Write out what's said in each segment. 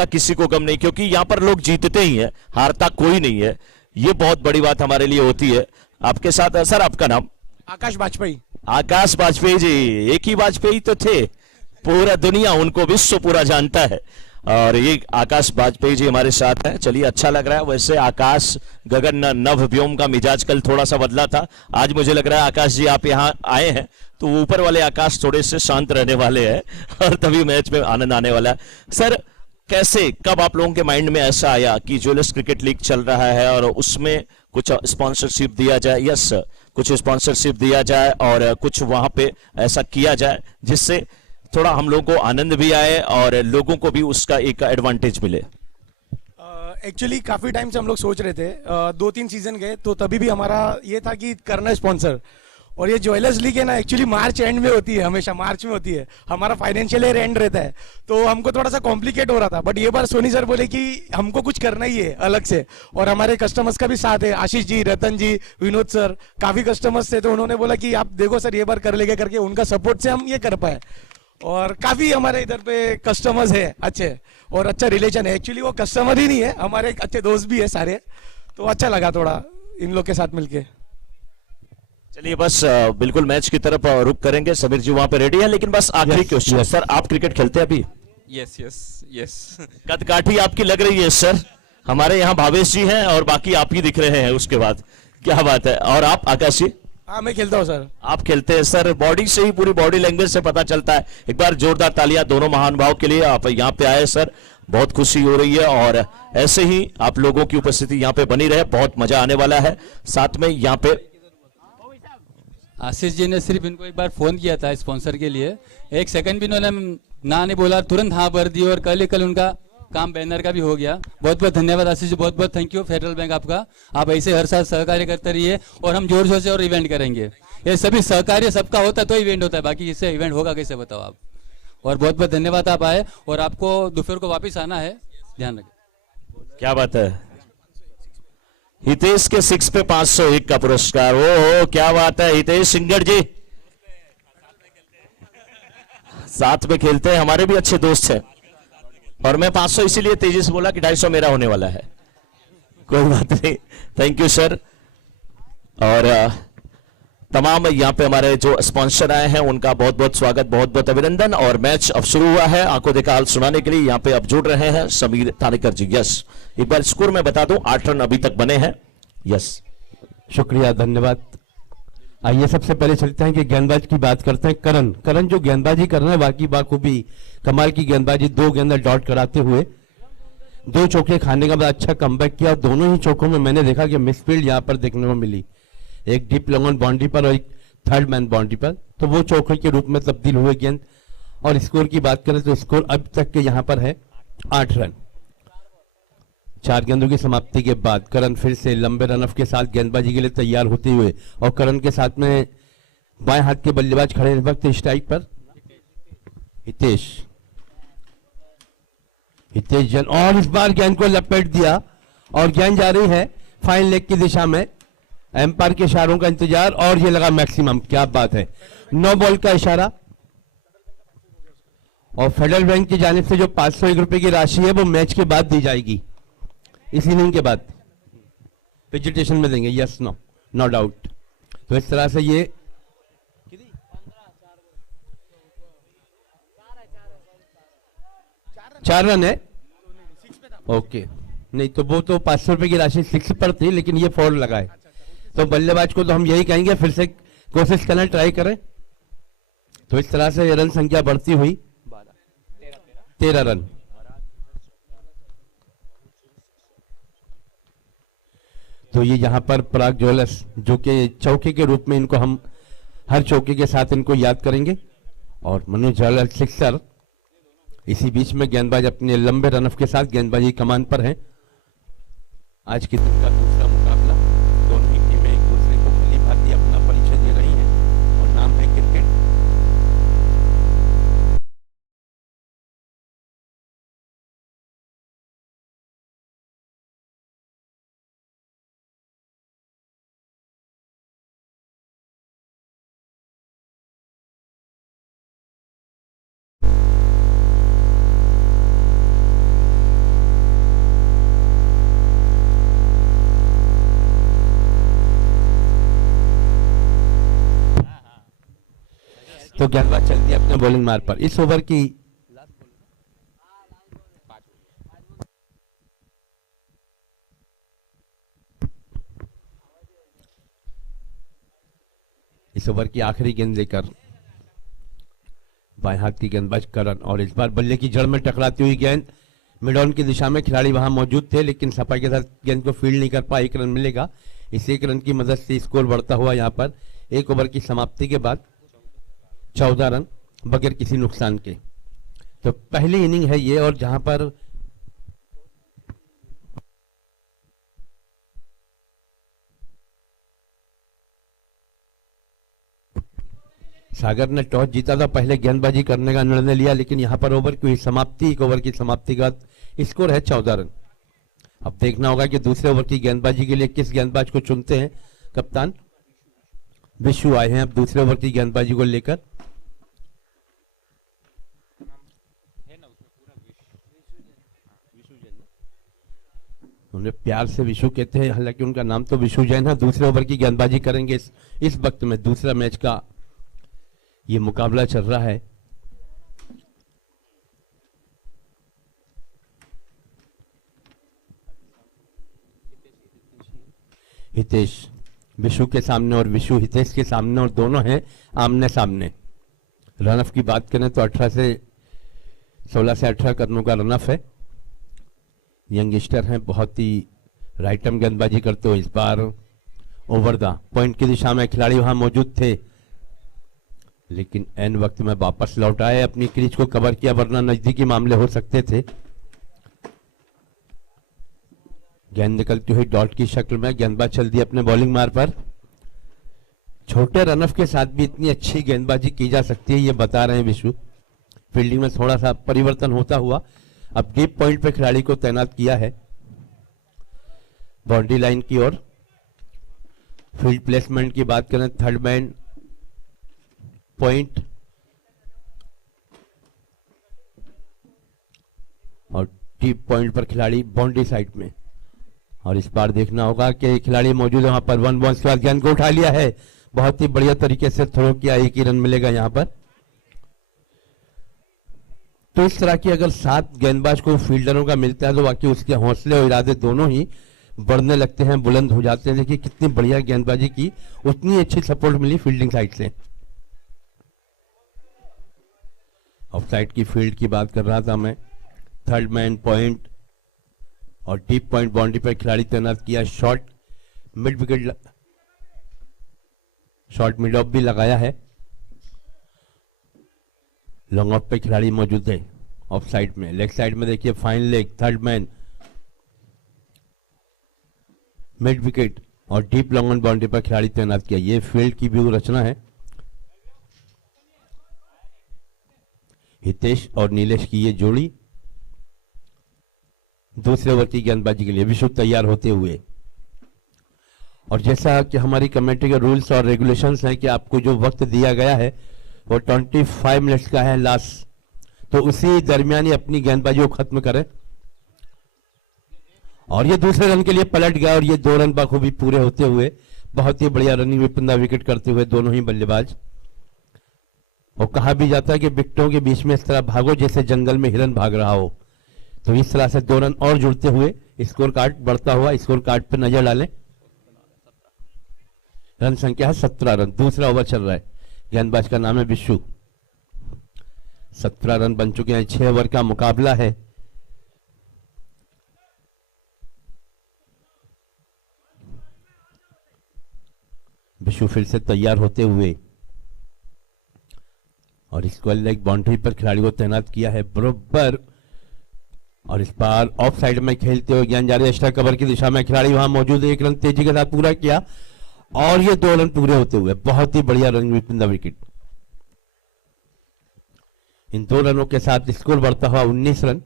का किसी को गम नहीं, क्योंकि यहाँ पर लोग जीतते ही हैं, हारता कोई नहीं है। ये बहुत बड़ी बात हमारे लिए होती है। आपके साथ सर, आपका नाम? आकाश वाजपेयी। आकाश वाजपेयी जी, एक ही वाजपेयी तो थे, पूरा दुनिया उनको विश्व पूरा जानता है। और ये आकाश वाजपेयी जी हमारे साथ हैं। चलिए, अच्छा लग रहा है। वैसे आकाश गगन नभ व्योम का मिजाज कल थोड़ा सा बदला था, आज मुझे लग रहा है आकाश जी आप यहाँ आए हैं तो ऊपर वाले आकाश थोड़े से शांत रहने वाले हैं और तभी मैच में आनंद आने वाला है। सर, कैसे, कब आप लोगों के माइंड में ऐसा आया कि ज्वेलर्स क्रिकेट लीग चल रहा है और उसमें कुछ स्पॉन्सरशिप दिया जाए? यस, कुछ स्पॉन्सरशिप दिया जाए और कुछ वहां पे ऐसा किया जाए जिससे थोड़ा हम लोगों को आनंद भी आए और लोगों को भी उसका एक एडवांटेज मिले। एक्चुअली काफी टाइम से हम लोग सोच रहे थे, 2-3 सीजन गए तो तभी भी हमारा ये था कि करना स्पॉन्सर। और ये ज्वेलर्स लीग है ना, एक्चुअली मार्च एंड में होती है, हमेशा मार्च में होती है, हमारा फाइनेंशियल ईयर एंड रहता है, तो हमको थोड़ा सा कॉम्प्लिकेट हो रहा था। बट ये बार सोनी सर बोले कि हमको कुछ करना ही है अलग से, और हमारे कस्टमर्स का भी साथ है, आशीष जी, रतन जी, विनोद सर, काफी कस्टमर्स थे, तो उन्होंने बोला कि आप देखो सर ये बार कर लेंगे करके, उनका सपोर्ट से हम ये कर पाए। और काफी हमारे इधर पे कस्टमर्स है अच्छे, और अच्छा रिलेशन है। एक्चुअली वो कस्टमर ही नहीं है, हमारे एक अच्छे दोस्त भी है सारे, तो अच्छा लगा थोड़ा इन लोग के साथ मिलके। चलिए, बस बिल्कुल मैच की तरफ रुक करेंगे। समीर जी वहां पे रेडी है, लेकिन बस आखिरी क्वेश्चन। सर, आप क्रिकेट खेलते हैं अभी? Yes yes yes. कदकाठी आपकी लग रही है सर। हमारे यहाँ भावेश जी हैं और बाकी आप ही दिख रहे हैं उसके बाद। क्या बात है। और आप आकाश जी? हाँ, मैं खेलता हूँ सर। आप खेलते हैं सर। बॉडी से ही, पूरी बॉडी लैंग्वेज से पता चलता है। एक बार जोरदार तालियां दोनों महान भाव के लिए। आप यहाँ पे आए सर, बहुत खुशी हो रही है और ऐसे ही आप लोगों की उपस्थिति यहाँ पे बनी रहे, बहुत मजा आने वाला है। साथ में यहाँ पे आशीष जी ने सिर्फ इनको एक बार फोन किया था स्पॉन्सर के लिए, 1 सेकंड भी इन्होंने ना नहीं बोला, तुरंत हाँ भर दी और कल ही कल उनका काम बैनर का भी हो गया। बहुत बहुत धन्यवाद आशीष जी, बहुत बहुत थैंक यू फेडरल बैंक आपका। आप ऐसे हर साल सहकार्य करते रहिए और हम जोर शोर से और इवेंट करेंगे। ये सभी सहकार्य सबका होता है तो इवेंट होता है, बाकी इससे इवेंट होगा कैसे बताओ आप। और बहुत बहुत धन्यवाद आप आए, और आपको दोपहर को वापिस आना है, ध्यान रखें। क्या बात है। हितेश के 6 पे 501 का पुरस्कार। ओ क्या बात है हितेश सिंगर जी, साथ में खेलते हैं, हमारे भी अच्छे दोस्त हैं। और मैं 500 इसीलिए तेजी से बोला कि 250 मेरा होने वाला है। कोई बात नहीं, थैंक यू सर। और तमाम यहाँ पे हमारे जो स्पॉन्सर आए हैं उनका बहुत बहुत स्वागत, बहुत बहुत अभिनंदन। और मैच अब शुरू हुआ है, आंखों देखा हाल सुनाने के लिए यहाँ पे अब जुड़ रहे हैं समीर थानेकर जी। यस, एक बार स्कोर में बता दूं, 8 रन अभी तक बने हैं। यस, शुक्रिया, धन्यवाद। आइए सबसे पहले चलते हैं कि गेंदबाज की बात करते हैं। करण जो गेंदबाजी कर रहे हैं वाकई बाखूबी कमाल की गेंदबाजी, 2 गेंद डॉट कराते हुए 2 चौके खाने का बाद अच्छा कमबैक किया। और दोनों ही चौकों में मैंने देखा कि मिसफील्ड यहां पर देखने को मिली, एक डीप लॉन्ग ऑन बाउंड्री पर और एक थर्ड मैन बाउंड्री पर, तो वो चौके के रूप में तब्दील हुए गेंद। और स्कोर की बात करें तो स्कोर अब तक के यहां पर है 8 रन। 4 गेंदों की समाप्ति के बाद करण फिर से लंबे रनअप के साथ गेंदबाजी के लिए तैयार होते हुए, और करण के साथ में बाएं हाथ के बल्लेबाज खड़े इस वक्त स्ट्राइक पर हितेश जन, और इस बार गेंद को लपेट दिया और गेंद जा रही है फाइन लेग की दिशा में। एम्पायर के इशारों का इंतजार और ये लगा मैक्सिमम। क्या बात है, 9 बॉल का इशारा। और फेडरल बैंक की जानिब से जो 501 रुपए की राशि है वो मैच के बाद दी जाएगी, इस इनिंग के बाद वेजिटेशन में देंगे। Yes, no, no doubt. तो इस तरह से ये 4 रन है। ओके, नहीं तो वो तो 500 रुपए की राशि 6 पर थी, लेकिन ये 4 लगाए। तो बल्लेबाज को तो हम यही कहेंगे फिर से कोशिश करना, ट्राई करें। तो इस तरह से रन संख्या बढ़ती हुई 13 रन। तो ये यहाँ पर पराग ज्वेलर्स जो कि चौके के रूप में इनको हम हर चौके के साथ इनको याद करेंगे, और मनोज ज्वेलर्स 6 इसी बीच में गेंदबाज अपने लंबे रनअप के साथ गेंदबाजी कमान पर है। आज की दिन का दूसरा मुकाबला, दोनों ही टीमें एक दूसरे को भली भांति अपना परिचय दे रही हैं, और नाम है क्रिकेट। तो गेंदबाज चलती है अपने बॉलिंग मार्ग पर। इस ओवर की आखिरी गेंद लेकर बाएं हाथ की गेंदबाज करण, और इस बार बल्ले की जड़ में टकराती हुई गेंद मिड ऑन की दिशा में। खिलाड़ी वहां मौजूद थे लेकिन सफाई के साथ गेंद को फील्ड नहीं कर पाए। 1 रन मिलेगा। इस 1 रन की मदद से स्कोर बढ़ता हुआ यहां पर 1 ओवर की समाप्ति के बाद 14 रन बगैर किसी नुकसान के। तो पहली इनिंग है ये, और जहां पर सागर ने टॉस जीता था, पहले गेंदबाजी करने का निर्णय लिया, लेकिन यहां पर ओवर की समाप्ति, 1 ओवर की समाप्ति के बाद स्कोर है 14 रन। अब देखना होगा कि दूसरे ओवर की गेंदबाजी के लिए किस गेंदबाज को चुनते हैं। कप्तान विशु आए हैं अब दूसरे ओवर की गेंदबाजी को लेकर। उन्हें प्यार से विशु कहते हैं, हालांकि उनका नाम तो विशु जैन है। दूसरे ओवर की गेंदबाजी करेंगे इस वक्त में। दूसरा मैच का ये मुकाबला चल रहा है। हितेश विशु के सामने और विशु हितेश के सामने, और दोनों हैं आमने सामने। रनअप की बात करें तो 16 से 18 रनों का रनअप है। यंगस्टर हैं, बहुत ही राइट आर्म गेंदबाजी करते हो। इस बार ओवर द पॉइंट की दिशा में खिलाड़ी वहां मौजूद थे, लेकिन एन वक्त में वापस लौट आए, अपनी क्रीज को कवर किया, वरना नजदीकी मामले हो सकते थे। गेंद निकलती हुई डॉट की शक्ल में, गेंदबाज चल दी अपने बॉलिंग मार्ग पर। छोटे रनअप के साथ भी इतनी अच्छी गेंदबाजी की जा सकती है, ये बता रहे हैं विशु। फील्डिंग में थोड़ा सा परिवर्तन होता हुआ अब डीप पॉइंट पे खिलाड़ी को तैनात किया है, बाउंड्री लाइन की ओर। फील्ड प्लेसमेंट की बात करें, थर्ड मैन पॉइंट और डीप पॉइंट पर खिलाड़ी बाउंड्री साइड में। और इस बार देखना होगा कि खिलाड़ी मौजूद है वहां पर। 1 बॉल के बाद गेंद को उठा लिया है, बहुत ही बढ़िया तरीके से थ्रो किया। 1 ही रन मिलेगा यहां पर। तो इस तरह की अगर 7 गेंदबाज को फील्डरों का मिलता है तो वाकई उसके हौसले और इरादे दोनों ही बढ़ने लगते हैं, बुलंद हो जाते हैं। देखिए कितनी बढ़िया गेंदबाजी की, उतनी अच्छी सपोर्ट मिली फील्डिंग साइड से। ऑफसाइड की फील्ड की बात कर रहा था मैं। थर्ड मैन पॉइंट और डीप पॉइंट बाउंड्री पर खिलाड़ी तैनात किया। Short mid wicket, short mid of भी लगाया है। लॉन्ग ऑफ पे खिलाड़ी मौजूद है ऑफ साइड में। लेग साइड में देखिए fine leg, third man, mid wicket और डीप लॉन्ग ऑन बाउंड्री पर खिलाड़ी तैनात किया। ये फील्ड की व्यू रचना है। हितेश और नीलेश की ये जोड़ी दूसरे ओवर की गेंदबाजी के लिए विशु तैयार होते हुए। और जैसा कि हमारी कमेटी के रूल्स और रेगुलेशंस हैं कि आपको जो वक्त दिया गया है वो 25 मिनट्स का है लास्ट, तो उसी दरमियान ही अपनी गेंदबाजी को खत्म करें। और ये दूसरे रन के लिए पलट गया और ये 2 रन बखूबी पूरे होते हुए बहुत ही बढ़िया रनिंग विपिंदा विकेट करते हुए दोनों ही बल्लेबाज। और कहा भी जाता है कि विकेटों के बीच में इस तरह भागो जैसे जंगल में हिरन भाग रहा हो। तो इस तरह से 2 रन और जुड़ते हुए स्कोर कार्ड बढ़ता हुआ। स्कोर कार्ड पर नजर डालें, रन संख्या है 17 रन। दूसरा ओवर चल रहा है, गेंदबाज का नाम है विशु। 17 रन बन चुके हैं, 6 ओवर का मुकाबला है। विशु फिर से तैयार होते हुए और स्क्वायर लेग बाउंड्री पर खिलाड़ी को तैनात किया है बरोबर। और इस बार ऑफ साइड में खेलते हुए गेंद जा रही है एक्स्ट्रा कवर की दिशा में। खिलाड़ी वहां मौजूद है, 1 रन तेजी के साथ पूरा किया और ये 2 रन पूरे होते हुए बहुत ही बढ़िया रन विपिंदा विकेट। इन 2 रनों के साथ स्कोर बढ़ता हुआ 19 रन।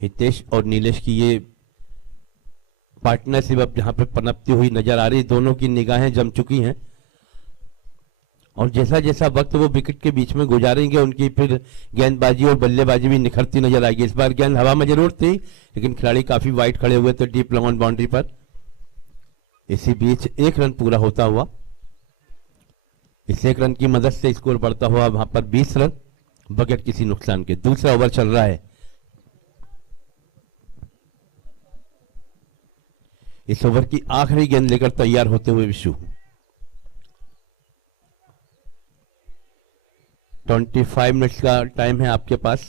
हितेश और नीलेश की ये पार्टनरशिप अब जहां पे पनपती हुई नजर आ रही, दोनों की निगाहें जम चुकी हैं। और जैसा जैसा वक्त वो विकेट के बीच में गुजारेंगे उनकी फिर गेंदबाजी और बल्लेबाजी भी निखरती नजर आएगी। इस बार गेंद हवा में जरूर थी लेकिन खिलाड़ी काफी वाइड खड़े हुए थे डीप लॉन्ग ऑन बाउंड्री पर। इसी बीच एक रन पूरा होता हुआ, इस एक रन की मदद से स्कोर बढ़ता हुआ वहां पर 20 रन बगैर किसी नुकसान के। दूसरा ओवर चल रहा है। इस ओवर की आखिरी गेंद लेकर तैयार होते हुए विशु। 25 मिनट्स का टाइम है आपके पास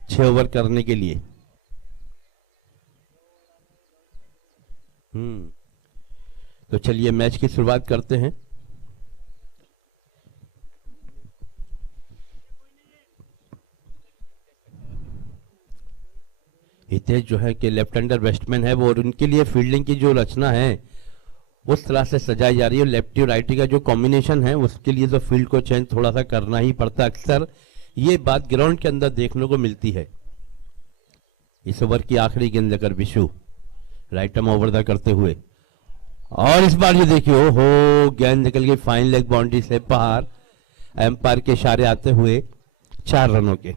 6 ओवर करने के लिए। तो चलिए मैच की शुरुआत करते हैं। हितेश जो है कि लेफ्ट हैंडर बैट्समैन है वो, और उनके लिए फील्डिंग की जो रचना है उस तरह से सजाई जा रही है। लेफ्टी और राइटी का जो कॉम्बिनेशन है उसके लिए तो फील्ड को चेंज थोड़ा सा करना ही पड़ता है। अक्सर ये बात ग्राउंड के अंदर देखने को मिलती है। इस ओवर की आखिरी गेंद लेकर विशु राइट आर्म ओवर करते हुए, और इस बार ये देखिए हो गेंद निकल गई फाइन लेग बाउंड्री से बाहर, एम्पायर के इशारे आते हुए 4 रनों के।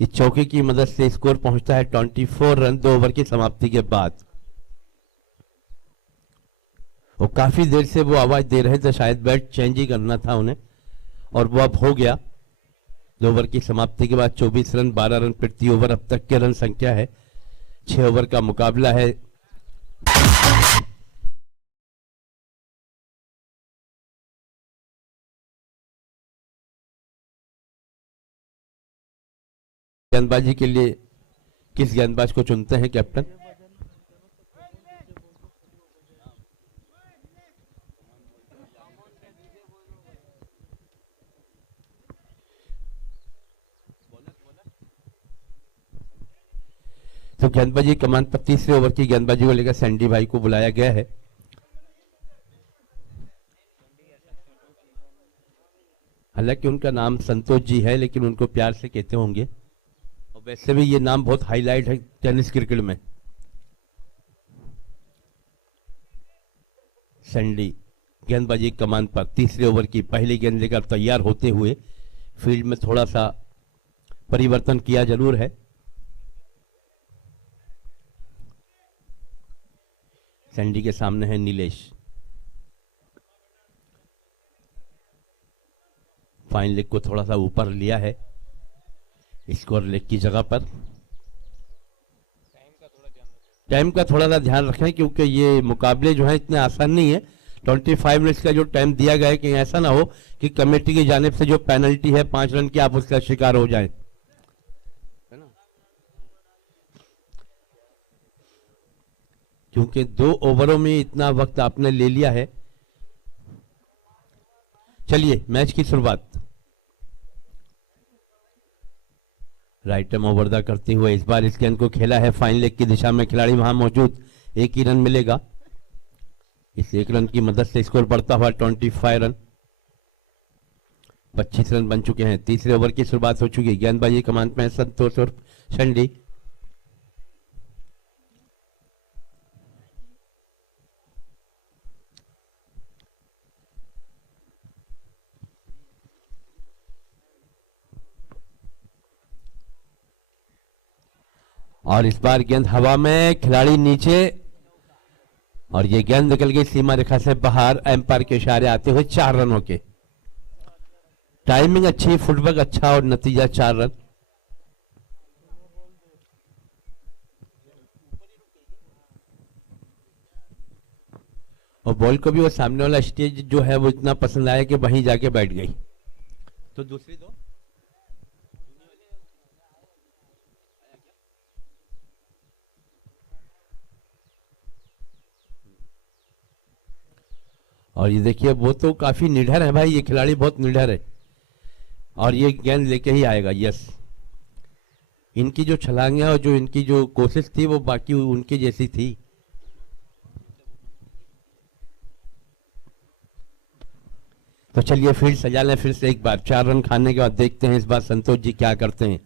इस चौके की मदद से स्कोर पहुंचता है 24 रन 2 ओवर की समाप्ति के बाद। वो काफी देर से वो आवाज दे रहे थे, शायद बैट चेंज ही करना था उन्हें, और वो अब हो गया। 2 ओवर की समाप्ति के बाद 24 रन 12 रन प्रति ओवर अब तक की रन संख्या है। 6 ओवर का मुकाबला है। गेंदबाजी के लिए किस गेंदबाज को चुनते हैं कैप्टन? तो गेंदबाजी कमान पर तीसरे ओवर की गेंदबाजी को लेकर सैंडी भाई को बुलाया गया है। हालांकि उनका नाम संतोष जी है, लेकिन उनको प्यार से कहते होंगे, और वैसे भी ये नाम बहुत हाईलाइट है टेनिस क्रिकेट में। सैंडी गेंदबाजी कमान पर तीसरे ओवर की पहली गेंद लेकर तैयार होते हुए। फील्ड में थोड़ा सा परिवर्तन किया जरूर है। सैंडी के सामने है नीलेश। फाइन लेग को थोड़ा सा ऊपर लिया है स्कोर लेग की जगह पर। टाइम का थोड़ा सा ध्यान रखें, क्योंकि ये मुकाबले जो है इतने आसान नहीं है। 25 मिनट्स का जो टाइम दिया गया है, कि ऐसा ना हो कि कमेटी की जानिब से जो पेनल्टी है 5 रन की, आप उसका शिकार हो जाएं। क्योंकि 2 ओवरों में इतना वक्त आपने ले लिया है। चलिए मैच की शुरुआत। राइट आर्म ओवर करते हुए इस बार इस गेंद को खेला है फाइन लेग की दिशा में। खिलाड़ी वहां मौजूद, 1 ही रन मिलेगा। इस 1 रन की मदद से स्कोर बढ़ता हुआ 25 रन। 25 रन बन चुके हैं। तीसरे ओवर की शुरुआत हो चुकी। गेंदबाजी कमान पे संतोष और सैंडी। और इस बार गेंद हवा में, खिलाड़ी नीचे, और ये गेंद निकल गई सीमा रेखा से बाहर, एम्पायर के इशारे आते हुए 4 रनों के। टाइमिंग अच्छी, फुटवर्क अच्छा, और नतीजा 4 रन। और बॉल को भी वो सामने वाला स्टेज जो है वो इतना पसंद आया कि वहीं जाके बैठ गई। तो दूसरी दो और ये देखिए वो तो काफी निडर है भाई, ये खिलाड़ी बहुत निडर है, और ये गेंद लेके ही आएगा। यस, इनकी जो छलांगे और जो इनकी जो कोशिश थी वो बाकी उनकी जैसी थी। तो चलिए फील्ड सजा लें फिर से एक बार। 4 रन खाने के बाद देखते हैं इस बार संतोष जी क्या करते हैं।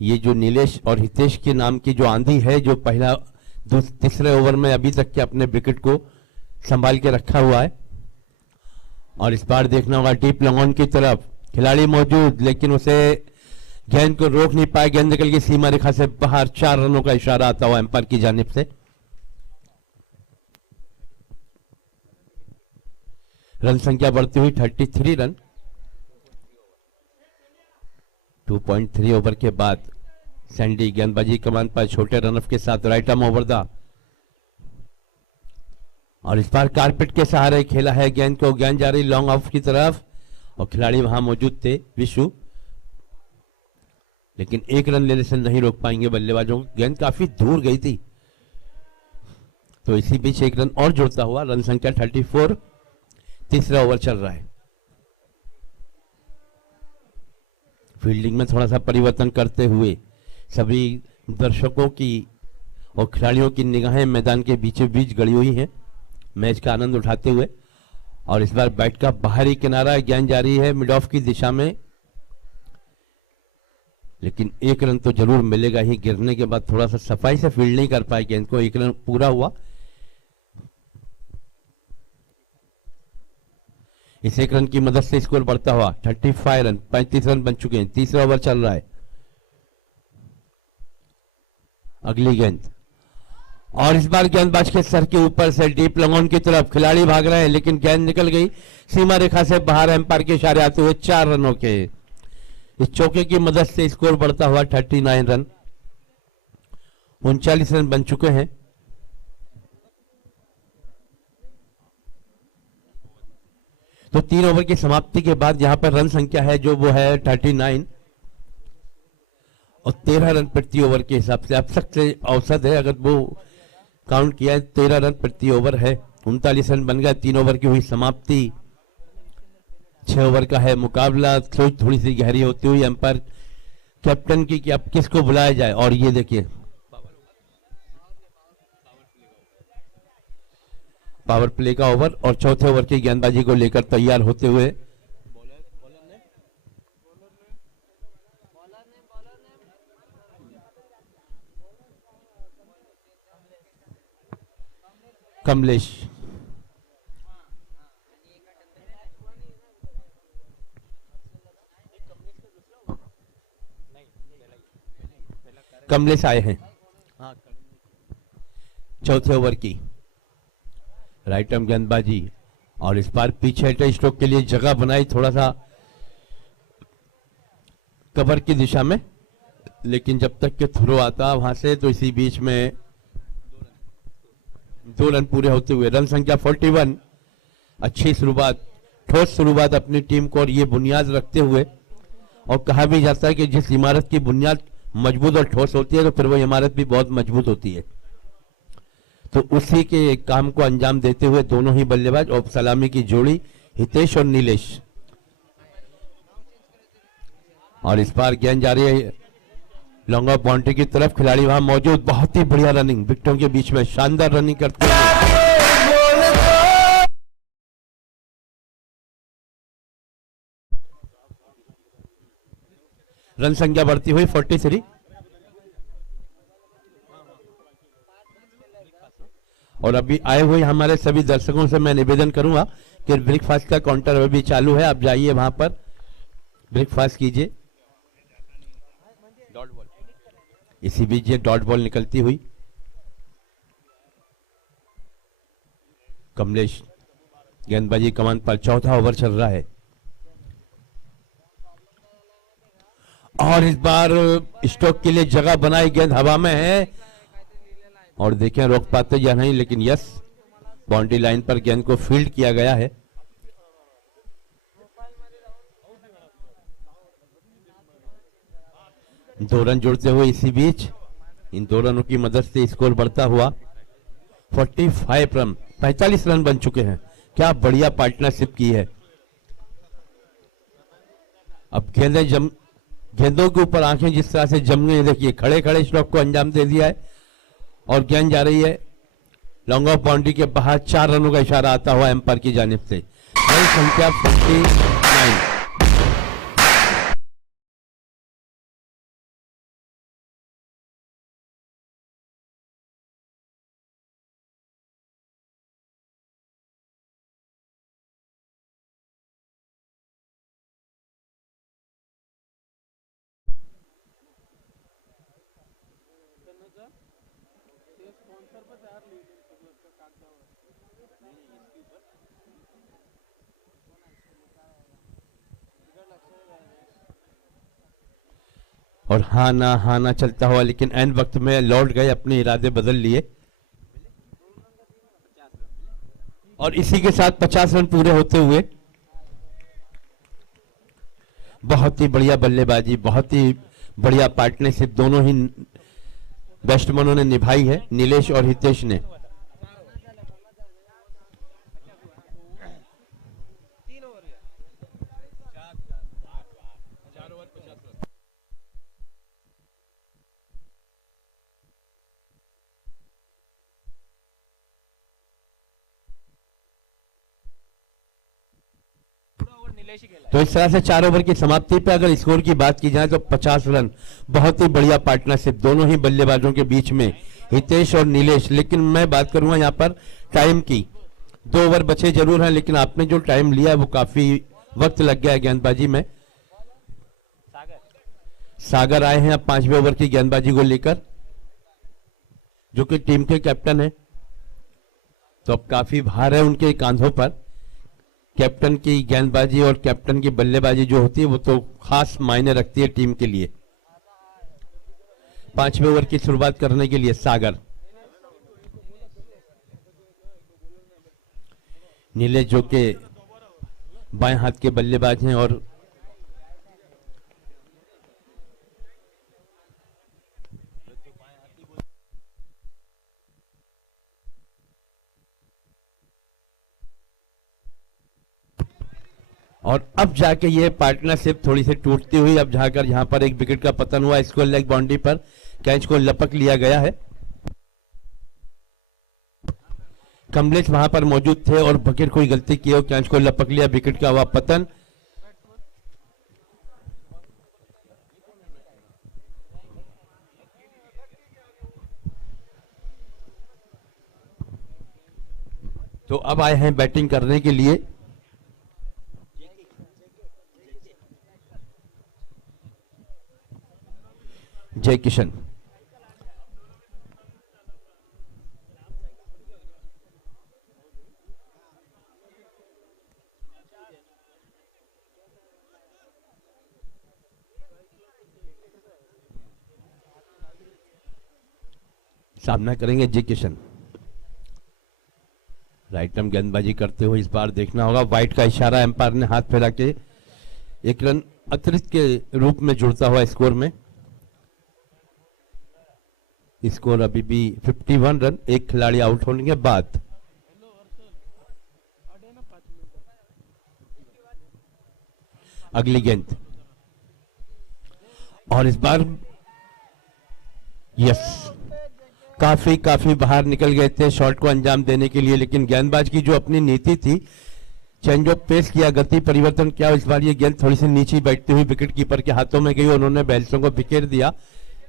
ये जो नीलेश और हितेश के नाम की जो आंधी है, जो पहला तीसरे ओवर में अभी तक के अपने विकेट को संभाल के रखा हुआ है, और इस बार देखना होगा डीप लॉन्ग ऑन की तरफ। खिलाड़ी मौजूद, लेकिन उसे गेंद को रोक नहीं पाया। गेंद निकल गई सीमा रेखा से बाहर। 4 रनों का इशारा आता हुआ एम्पायर की जानिब से। रन संख्या बढ़ती हुई 33 रन। 2.3 ओवर के बाद सैंडी गेंदबाजी कमान पर छोटे रनअप के साथ राइट आर्म ओवर द, और इस बार कारपेट के सहारे खेला है गेंद को। गेंद जा रही लॉन्ग ऑफ की तरफ और खिलाड़ी वहां मौजूद थे विशु, लेकिन एक रन लेने से नहीं रोक पाएंगे बल्लेबाजों को। गेंद काफी दूर गई थी, तो इसी बीच एक रन और जुड़ता हुआ रन संख्या 34। तीसरा ओवर चल रहा है। फील्डिंग में थोड़ा सा परिवर्तन करते हुए सभी दर्शकों की और खिलाड़ियों की निगाहें मैदान के बीचों बीच गड़ी हुई हैं, मैच का आनंद उठाते हुए। और इस बार बैट का बाहरी किनारा, गेंद जा रही है मिड ऑफ की दिशा में, लेकिन एक रन तो जरूर मिलेगा ही। गिरने के बाद थोड़ा सा सफाई से फील्ड नहीं कर पाए गेंद को, एक रन पूरा हुआ। इस एक रन की मदद से स्कोर बढ़ता हुआ 35 रन, 35 रन बन चुके हैं। तीसरा ओवर चल रहा है। अगली गेंद, और इस बार गेंदबाज के सर के ऊपर से डीप लॉन्ग की तरफ खिलाड़ी भाग रहे हैं, लेकिन गेंद निकल गई सीमा रेखा से बाहर। एम्पायर के इशारे आते हुए 4 रनों के इस चौके की मदद से स्कोर बढ़ता हुआ 39 रन, 39 रन बन चुके हैं। तो 3 ओवर की समाप्ति के बाद यहां पर रन संख्या है जो वो है 39 और 13 रन प्रति ओवर के हिसाब से अब तक से औसत है। अगर वो काउंट किया है 13 रन प्रति ओवर है। 39 रन बन गया। 3 ओवर की हुई समाप्ति। 6 ओवर का है मुकाबला। थोड़ी सी गहरी होती हुई एम्पायर कैप्टन की कि अब किसको बुलाया जाए, और ये देखिए पावर प्ले का ओवर और चौथे ओवर की गेंदबाजी को लेकर तैयार होते हुए कमलेश। कमलेश आए हैं चौथे ओवर की राइट आर्म गेंदबाजी, और इस बार पीछे हटे स्ट्रोक के लिए जगह बनाई थोड़ा सा कवर की दिशा में, लेकिन जब तक के थ्रो आता वहां से, तो इसी बीच में 2 रन पूरे होते हुए रन संख्या 41। अच्छी शुरुआत, ठोस शुरुआत अपनी टीम को, और ये बुनियाद रखते हुए, और कहा भी जाता है कि जिस इमारत की बुनियाद मजबूत और ठोस होती है तो फिर वो इमारत भी बहुत मजबूत होती है। तो उसी के काम को अंजाम देते हुए दोनों ही बल्लेबाज और सलामी की जोड़ी हितेश और नीलेश, और इस बार गेंद जा रही है लॉन्ग ऑफ बाउंड्री की तरफ। खिलाड़ी वहां मौजूद, बहुत ही बढ़िया रनिंग, विकेटों के बीच में शानदार रनिंग करते हुए रन संख्या बढ़ती हुई 43। और अभी आए हुए हमारे सभी दर्शकों से मैं निवेदन करूंगा कि ब्रेकफास्ट का काउंटर अभी चालू है, आप जाइए वहां पर ब्रेकफास्ट कीजिए। इसी बीच ये डॉट बॉल निकलती हुई कमलेश गेंदबाजी कमान पर। चौथा ओवर चल रहा है और इस बार स्ट्रोक के लिए जगह बनाई, गेंद हवा में है और देखें रोक पाते या नहीं, लेकिन यस, बाउंड्री लाइन पर गेंद को फील्ड किया गया है। दो रन जुड़ते हुए इसी बीच इन 2 रनों की मदद से स्कोर बढ़ता हुआ 45 रन, 45 रन बन चुके हैं। क्या बढ़िया पार्टनरशिप की है। अब गेंदों के ऊपर आंखें जिस तरह से जम गई, देखिए खड़े खड़े स्ट्रोक को अंजाम दे दिया है और गेंद जा रही है लॉन्ग ऑफ बाउंड्री के बाहर। 4 रनों का इशारा आता हुआ एम्पायर की जानिब से। रन संख्या 49। और हाँ ना चलता हुआ, लेकिन एन वक्त में लौट गए, अपने इरादे बदल लिए और इसी के साथ 50 रन पूरे होते हुए बहुत ही बढ़िया बल्लेबाजी, बहुत ही बढ़िया पार्टनरशिप दोनों ही बैट्समैनों ने निभाई है, नीलेश और हितेश ने। तो इस तरह से 4 ओवर की समाप्ति पे अगर स्कोर की बात की जाए तो 50 रन, बहुत ही बढ़िया पार्टनरशिप दोनों ही बल्लेबाजों के बीच में, हितेश और नीलेश। लेकिन मैं बात करूंगा यहाँ पर टाइम की, 2 ओवर बचे जरूर हैं, लेकिन आपने जो टाइम लिया वो काफी वक्त लग गया है गेंदबाजी में। सागर आए हैं अब 5वें ओवर की गेंदबाजी को लेकर, जो कि टीम के कैप्टन है, तो अब काफी भार है उनके कांधों पर। कैप्टन की गेंदबाजी और कैप्टन की बल्लेबाजी जो होती है वो तो खास मायने रखती है टीम के लिए। 5वें ओवर की शुरुआत करने के लिए सागर, नीलेश जो के बाएं हाथ के बल्लेबाज हैं और अब जाके ये पार्टनरशिप थोड़ी सी टूटती हुई, अब जाकर यहां पर एक विकेट का पतन हुआ, स्क्वायर लेग बाउंड्री पर कैच को लपक लिया गया है। कमलेश वहां पर मौजूद थे और बगैर कोई गलती किए कैच को लपक लिया, विकेट का हुआ पतन। तो अब आए हैं बैटिंग करने के लिए जय किशन। सामना करेंगे जय किशन। राइट आर्म गेंदबाजी करते हुए इस बार देखना होगा, वाइट का इशारा एम्पायर ने हाथ फैला के 1 रन अतिरिक्त के रूप में जुड़ता हुआ स्कोर में। स्कोर अभी भी 51 रन, एक खिलाड़ी आउट होने के बाद। अगली गेंद और इस बार यस, काफी बाहर निकल गए थे शॉट को अंजाम देने के लिए, लेकिन गेंदबाज की जो अपनी नीति थी, चेंज ऑफ पेस किया, गति परिवर्तन किया, इस बार ये गेंद थोड़ी सी नीचे बैठती हुई विकेट कीपर के हाथों में गई, उन्होंने बैट्समैन को बिखेर दिया,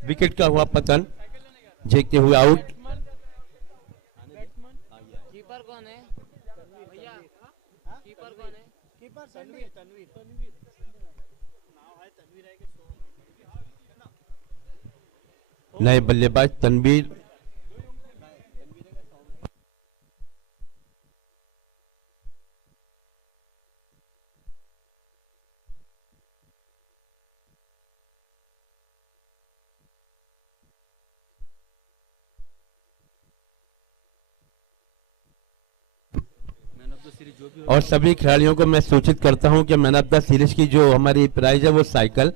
विकेट का हुआ पतन, जेके हुए आउट। कीपर कौन है भैया? कीपर कौन है? कीपर तनवीर। नए बल्लेबाज तनवीर। और सभी खिलाड़ियों को मैं सूचित करता हूं कि मैन ऑफ द सीरीज की जो हमारी प्राइज है वो साइकिल,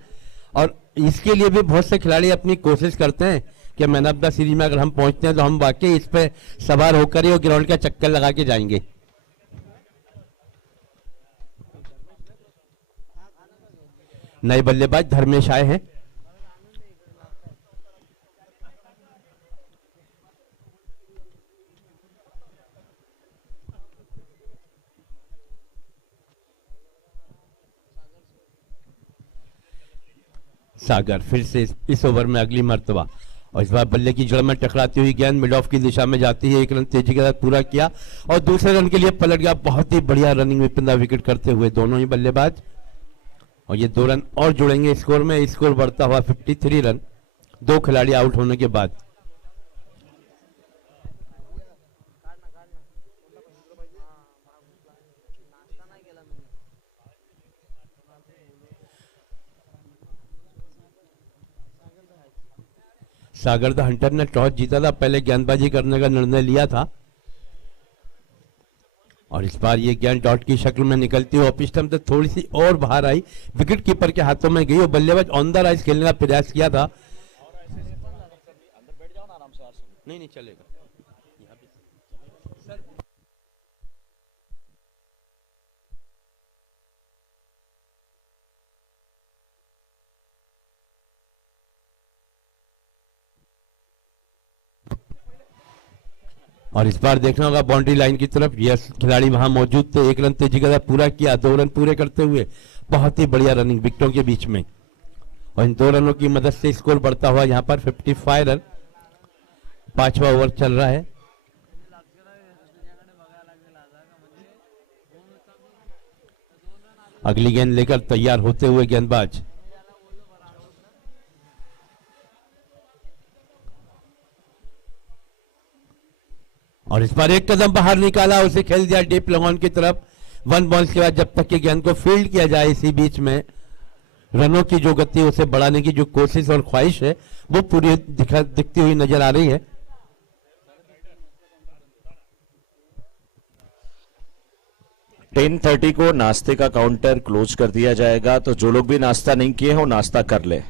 और इसके लिए भी बहुत से खिलाड़ी अपनी कोशिश करते हैं कि मैन ऑफ द सीरीज में अगर हम पहुंचते हैं तो हम वाकई इस पे सवार होकर ही ग्राउंड का चक्कर लगा के जाएंगे। नए बल्लेबाज धर्मेश आए हैं। सागर फिर से इस ओवर में अगली मर्तबा, और इस बार बल्ले की जड़ में टकराती हुई गेंद मिड ऑफ की दिशा में जाती है, 1 रन तेजी के साथ पूरा किया और दूसरे रन के लिए पलट गया। बहुत ही बढ़िया रनिंग विपिन विकेट करते हुए दोनों ही बल्लेबाज, और ये 2 रन और जुड़ेंगे स्कोर में, स्कोर बढ़ता हुआ 53 रन, 2 खिलाड़ी आउट होने के बाद। सागर द हंटर ने टॉस जीता था, पहले गेंदबाजी करने का निर्णय लिया था और इस बार ये गेंद डॉट की शक्ल में निकलती हुई ऑफ स्टंप से थोड़ी सी और बाहर आई, विकेट कीपर के हाथों में गई और बल्लेबाज ऑन द राइज खेलने का प्रयास किया था। नहीं चलेगा। और इस बार देखना होगा बाउंड्री लाइन की तरफ, यस खिलाड़ी वहां मौजूद थे, 1 रन तेजी का पूरा किया, 2 रन पूरे करते हुए बहुत ही बढ़िया रनिंग विकेटों के बीच में और इन 2 रनों की मदद से स्कोर बढ़ता हुआ यहां पर 55 रन। 5वां ओवर चल रहा है। अगली गेंद लेकर तैयार होते हुए गेंदबाज और इस बार एक कदम बाहर निकाला, उसे खेल दिया डीप लॉन की तरफ। 1 बॉल के बाद जब तक कि गेंद को फील्ड किया जाए, इसी बीच में रनों की जो गति उसे बढ़ाने की जो कोशिश और ख्वाहिश है वो पूरी दिखती हुई नजर आ रही है। टेन 30 को नाश्ते का काउंटर क्लोज कर दिया जाएगा, तो जो लोग भी नाश्ता नहीं किए हैं वो नाश्ता कर ले।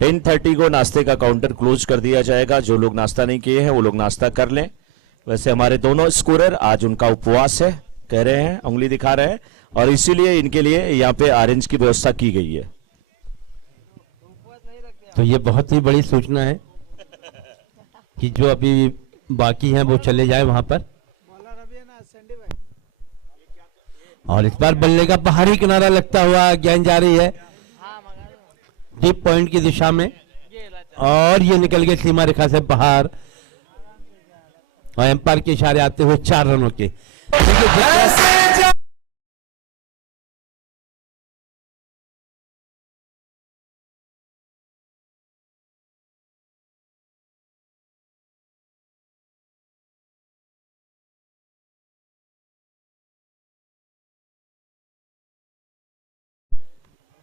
10:30 को नाश्ते का काउंटर क्लोज कर दिया जाएगा, जो लोग नाश्ता नहीं किए हैं वो लोग नाश्ता कर लें। वैसे हमारे दोनों स्कोरर आज उनका उपवास है, कह रहे हैं, उंगली दिखा रहे हैं, और इसीलिए इनके लिए यहाँ पे ऑरेंज की व्यवस्था की गई है। तो ये बहुत ही बड़ी सूचना है कि जो अभी बाकी हैं वो चले जाए वहां पर। और इस बार बल्ले का बाहरी किनारा लगता हुआ गेंद जा रही है डीप पॉइंट की दिशा में और ये निकल गए सीमा रेखा से बाहर और एम्पायर के इशारे आते हुए 4 रनों के।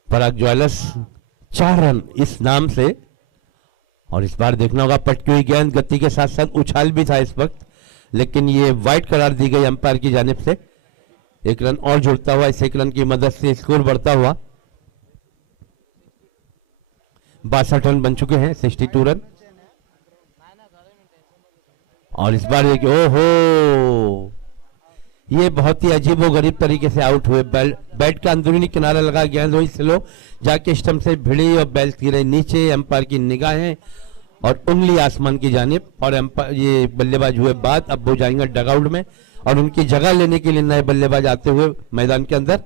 पराग ज्वेलर्स 4 रन इस नाम से। और इस बार देखना होगा पटकी हुई गेंद, गति के साथ साथ उछाल भी था इस वक्त, लेकिन ये वाइड करार दी गई अंपायर की जानिब से। 1 रन और जुड़ता हुआ, इस 1 रन की मदद से स्कोर बढ़ता हुआ 62 रन बन चुके हैं, 62 रन। और इस बार ओहो, ये बहुत ही अजीबोगरीब तरीके से आउट हुए। बैट का अंदरूनी किनारा लगा, गेंद वही स्लो जाके स्टंप से भिड़ी और बैल गिरे नीचे। एम्पायर की निगाहें और उंगली आसमान की जानिब, और एम्पायर ये बल्लेबाज हुए बाद अब वो जाएंगे डगआउट में और उनकी जगह लेने के लिए नए बल्लेबाज आते हुए मैदान के अंदर।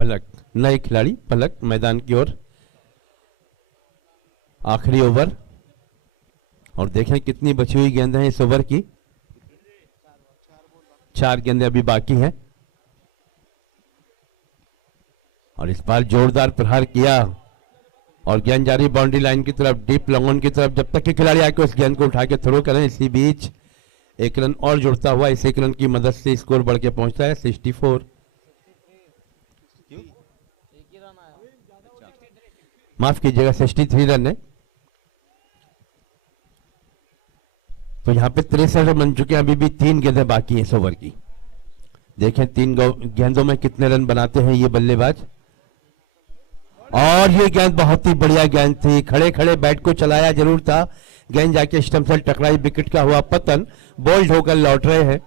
पलक, नए खिलाड़ी पलक मैदान की ओर। आखिरी ओवर और देखें कितनी बची हुई गेंदें हैं इस ओवर की। 4 गेंदें अभी बाकी हैं और इस बार जोरदार प्रहार किया और गेंद जा रही बाउंड्री लाइन की तरफ, डीप लॉन्ग ऑन की तरफ। जब तक कि खिलाड़ी आके उस गेंद को उठा के थ्रो करें, इसी बीच 1 रन और जुड़ता हुआ, इस 1 रन की मदद से स्कोर बढ़ के पहुंचता है 64। माफ कीजिएगा 63 रन है। तो यहां पे 63 रन बन चुके हैं, अभी भी 3 गेंदें बाकी हैं इस ओवर की। देखें 3 गेंदों में कितने रन बनाते हैं ये बल्लेबाज। और ये गेंद बहुत ही बढ़िया गेंद थी, खड़े खड़े बैट को चलाया जरूर था, गेंद जाके स्टंप से टकराई, विकेट का हुआ पतन, बोल्ड होकर लौट रहे हैं।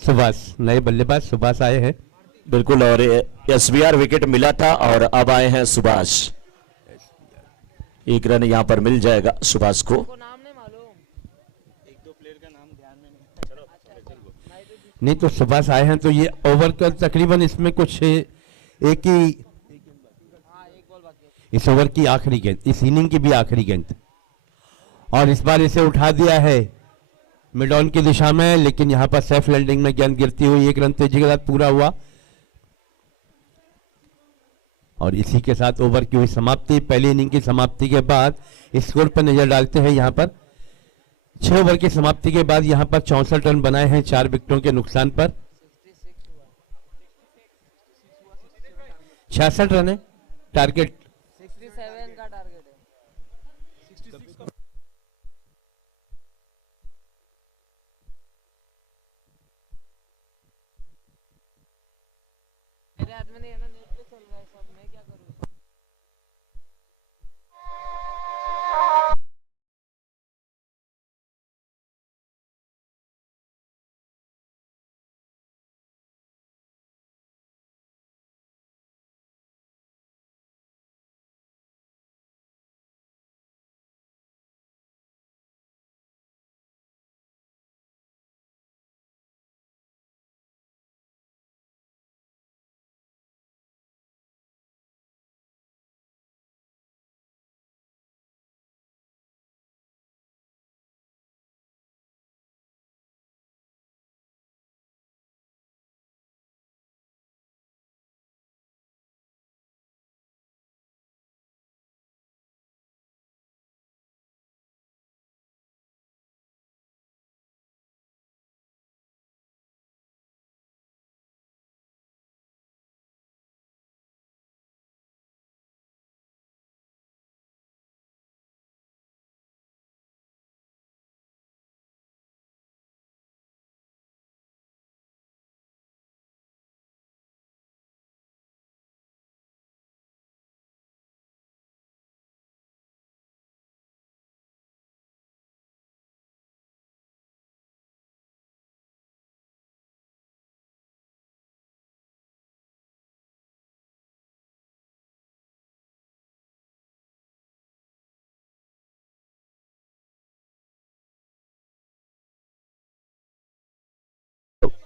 सुभाष, नए बल्लेबाज सुभाष आए हैं। बिल्कुल, और एसबीआर विकेट मिला था और अब आए हैं सुभाष। एक रन यहां पर मिल जाएगा सुभाष को। को नाम नहीं मालूम। नहीं तो सुभाष आए हैं, तो ये ओवर का तकरीबन इसमें कुछ एक ही, हाँ एक बॉल बाकी है। इस ओवर की आखिरी गेंद, इस इनिंग की भी आखिरी गेंद, और इस बार इसे उठा दिया है मिड ऑन की दिशा में, लेकिन यहां पर सेफ लैंडिंग में गेंद गिरती हुई 1 रन तेजी के साथ पूरा हुआ। और इसी के साथ ओवर की हुई समाप्ति। पहली इनिंग की समाप्ति के बाद स्कोर पर नजर डालते हैं। यहां पर 6 ओवर की समाप्ति के बाद यहां पर 64 रन बनाए हैं 4 विकेटों के नुकसान पर। 66 रन है टारगेट। 67 का टारगेट है। मेरे हाथ में नहीं है ना, नेट पे चल रहा है सब, मैं क्या करूँ।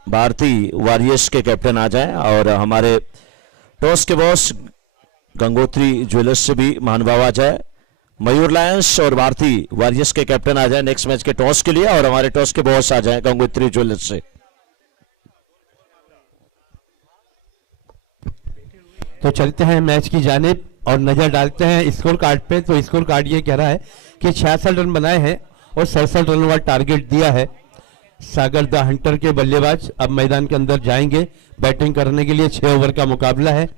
भारतीय वॉरियर्स के कैप्टन आ जाएं और हमारे टॉस के बॉस गंगोत्री ज्वेलर्स से भी महानुभाव आ जाए। मयूर लायंस और भारतीय वॉरियर्स के कैप्टन आ जाए नेक्स्ट मैच के टॉस के लिए, और हमारे टॉस के बॉस आ जाए गंगोत्री ज्वेलर्स से। तो चलते हैं मैच की जानिब और नजर डालते हैं स्कोर कार्ड पे। तो स्कोर कार्ड ये कह रहा है कि 66 रन बनाए हैं और 67 रन वाला टारगेट दिया है। सागर द हंटर के बल्लेबाज अब मैदान के अंदर जाएंगे बैटिंग करने के लिए। 6 ओवर का मुकाबला है।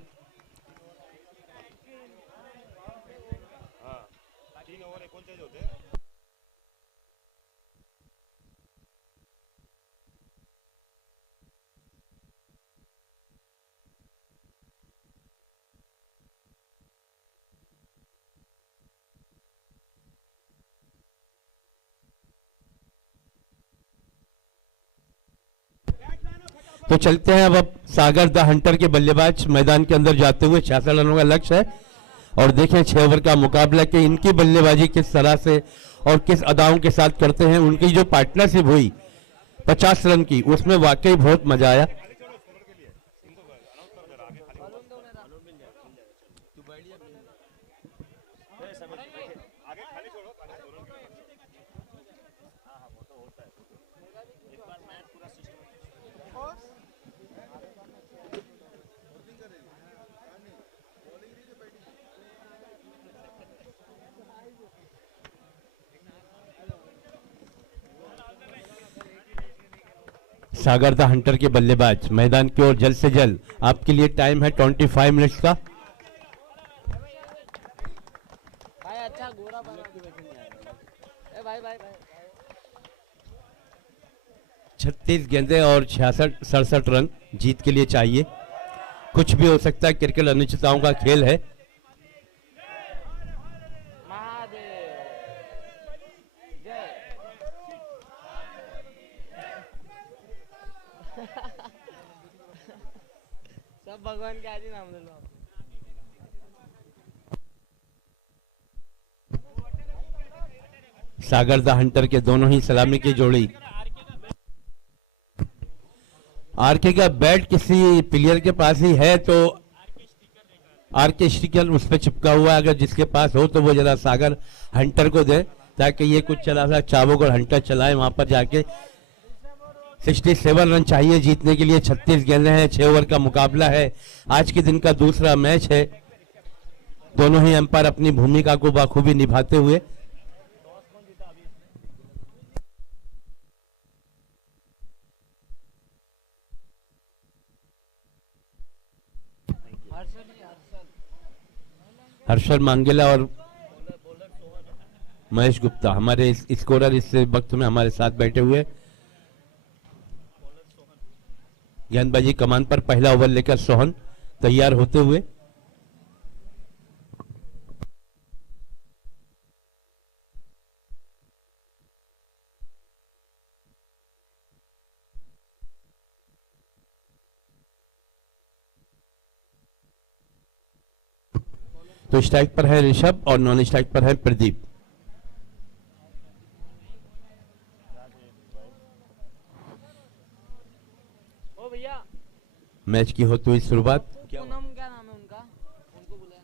तो चलते हैं अब सागर द हंटर के बल्लेबाज मैदान के अंदर जाते हुए। 66 रनों का लक्ष्य है और देखें 6 ओवर का मुकाबला कि इनकी बल्लेबाजी किस तरह से और किस अदाओं के साथ करते हैं। उनकी जो पार्टनरशिप हुई 50 रन की, उसमें वाकई बहुत मजा आया। सागर द हंटर के बल्लेबाज मैदान की ओर जल्द से जल्द। आपके लिए टाइम है 25 मिनट्स का। भाई अच्छा गोरा बना ए भाई भाई भाई 36 गेंदें और 66-67 रन जीत के लिए चाहिए। कुछ भी हो सकता है, क्रिकेट अनिश्चितताओं का खेल है। महादेव जय। सब भगवान के आज ही नाम ले लो आप। सागर द हंटर के दोनों ही सलामी की जोड़ी। आरके का बैट किसी प्लेयर के पास ही है तो आरके स्टिकर उस पर चिपका हुआ है, अगर जिसके पास हो तो वो जरा सागर हंटर को दे ताकि ये कुछ चला सा चाबुक और हंटर चलाए वहां पर जाके। 67 रन चाहिए जीतने के लिए। 36 गेंदें हैं, 6 ओवर का मुकाबला है। आज के दिन का दूसरा मैच है। दोनों ही अंपायर अपनी भूमिका को बाखूबी निभाते हुए। हर्षल मांगेला और महेश गुप्ता हमारे स्कोरर इस वक्त में हमारे साथ बैठे हुए। गेंदबाजी कमान पर पहला ओवर लेकर सोहन तैयार होते हुए। तो स्ट्राइक पर है ऋषभ और नॉन स्ट्राइक पर है प्रदीप। ओ भैया मैच की होती हुई शुरुआत। पूनम क्या नाम है उनका, उनको बुलाया।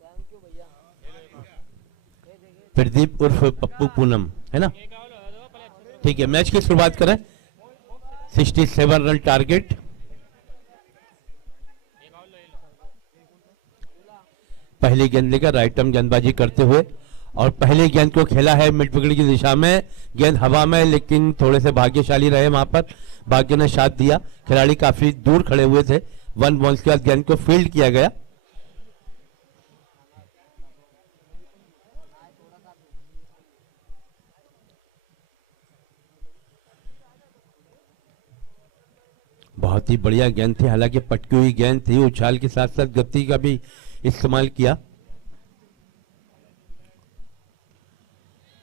थैंक यू भैया। प्रदीप उर्फ पप्पू पूनम है ना। ठीक है, मैच की शुरुआत करें। 67 रन टारगेट। पहली गेंद लेकर राइट आर्म गेंदबाजी करते हुए और पहली गेंद को खेला है मिड विकेट की दिशा में। गेंद हवा में, लेकिन थोड़े से भाग्यशाली रहे वहां पर, भाग्य ने साथ दिया। खिलाड़ी काफी दूर खड़े हुए थे। 1 बॉल के बाद गेंद को फील्ड किया गया। बहुत ही बढ़िया गेंद थी, हालांकि पटकी हुई गेंद थी। उछाल के साथ साथ गति का भी इस्तेमाल किया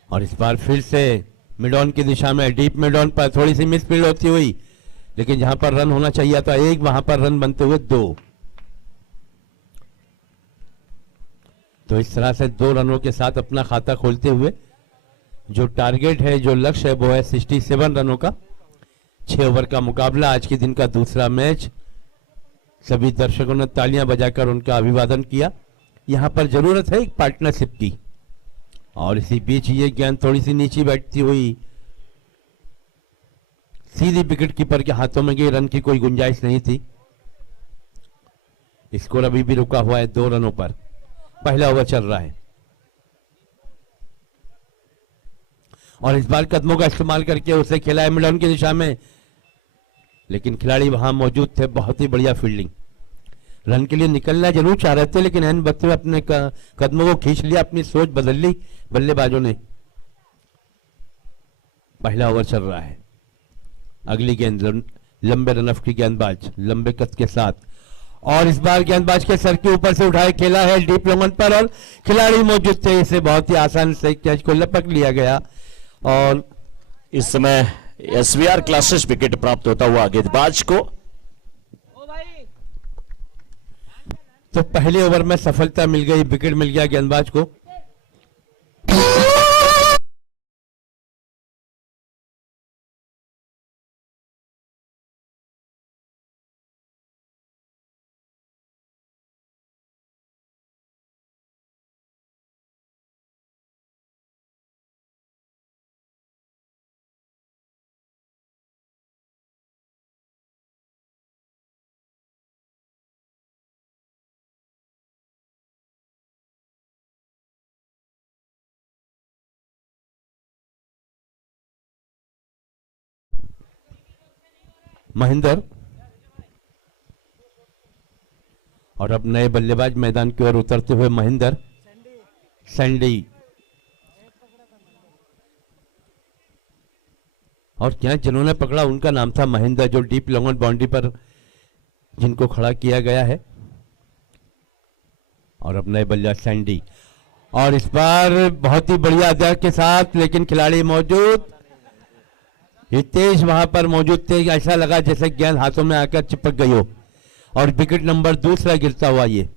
और इस बार फिर से मिड ऑन की दिशा में, डीप मिड ऑन पर थोड़ी सी मिस फील्ड होती हुई, लेकिन जहां पर रन होना चाहिए था 1, वहां पर रन बनते हुए 2। तो इस तरह से 2 रनों के साथ अपना खाता खोलते हुए जो टारगेट है, जो लक्ष्य है, वो है 67 रनों का। 6 ओवर का मुकाबला, आज के दिन का दूसरा मैच। सभी दर्शकों ने तालियां बजाकर उनका अभिवादन किया। यहां पर जरूरत है एक पार्टनरशिप की और इसी बीच ये गेंद थोड़ी सी नीचे बैठती हुई सीधी विकेट कीपर के हाथों में गई। रन की कोई गुंजाइश नहीं थी। स्कोर अभी भी रुका हुआ है 2 रनों पर। पहला ओवर चल रहा है और इस बार कदमों का इस्तेमाल करके उसे खेला है मिड ऑन की दिशा में, लेकिन खिलाड़ी वहां मौजूद थे। बहुत ही बढ़िया फील्डिंग। रन के लिए निकलना जरूर चाह रहे थे, लेकिन एन वक्त में अपने कदमों को खींच लिया, अपनी सोच बदल ली बल्लेबाजों ने। पहला ओवर चल रहा है। अगली गेंद लंबे रनअप की गेंदबाज लंबे कद के साथ, और इस बार गेंदबाज के सर के ऊपर से उठाए खेला है डीप लॉन्ग पर और खिलाड़ी मौजूद थे। इसे बहुत ही आसान से कैच को लपक लिया गया और इस समय एसवीआर क्लासेस विकेट प्राप्त होता हुआ गेंदबाज को। ओ भाई तो पहले ओवर में सफलता मिल गई, विकेट मिल गया गेंदबाज को। महेंद्र और अब नए बल्लेबाज मैदान की ओर उतरते हुए महेंद्र सैंडी। और क्या जिन्होंने पकड़ा उनका नाम था महेंद्र, जो डीप लॉन्ग ऑन बाउंड्री पर जिनको खड़ा किया गया है। और अब नए बल्लेबाज सैंडी, और इस बार बहुत ही बढ़िया अध्ययन के साथ, लेकिन खिलाड़ी मौजूद, हितेश वहां पर मौजूद थे। ऐसा लगा जैसे गेंद हाथों में आकर चिपक गई हो। और विकेट नंबर दूसरा गिरता हुआ ये।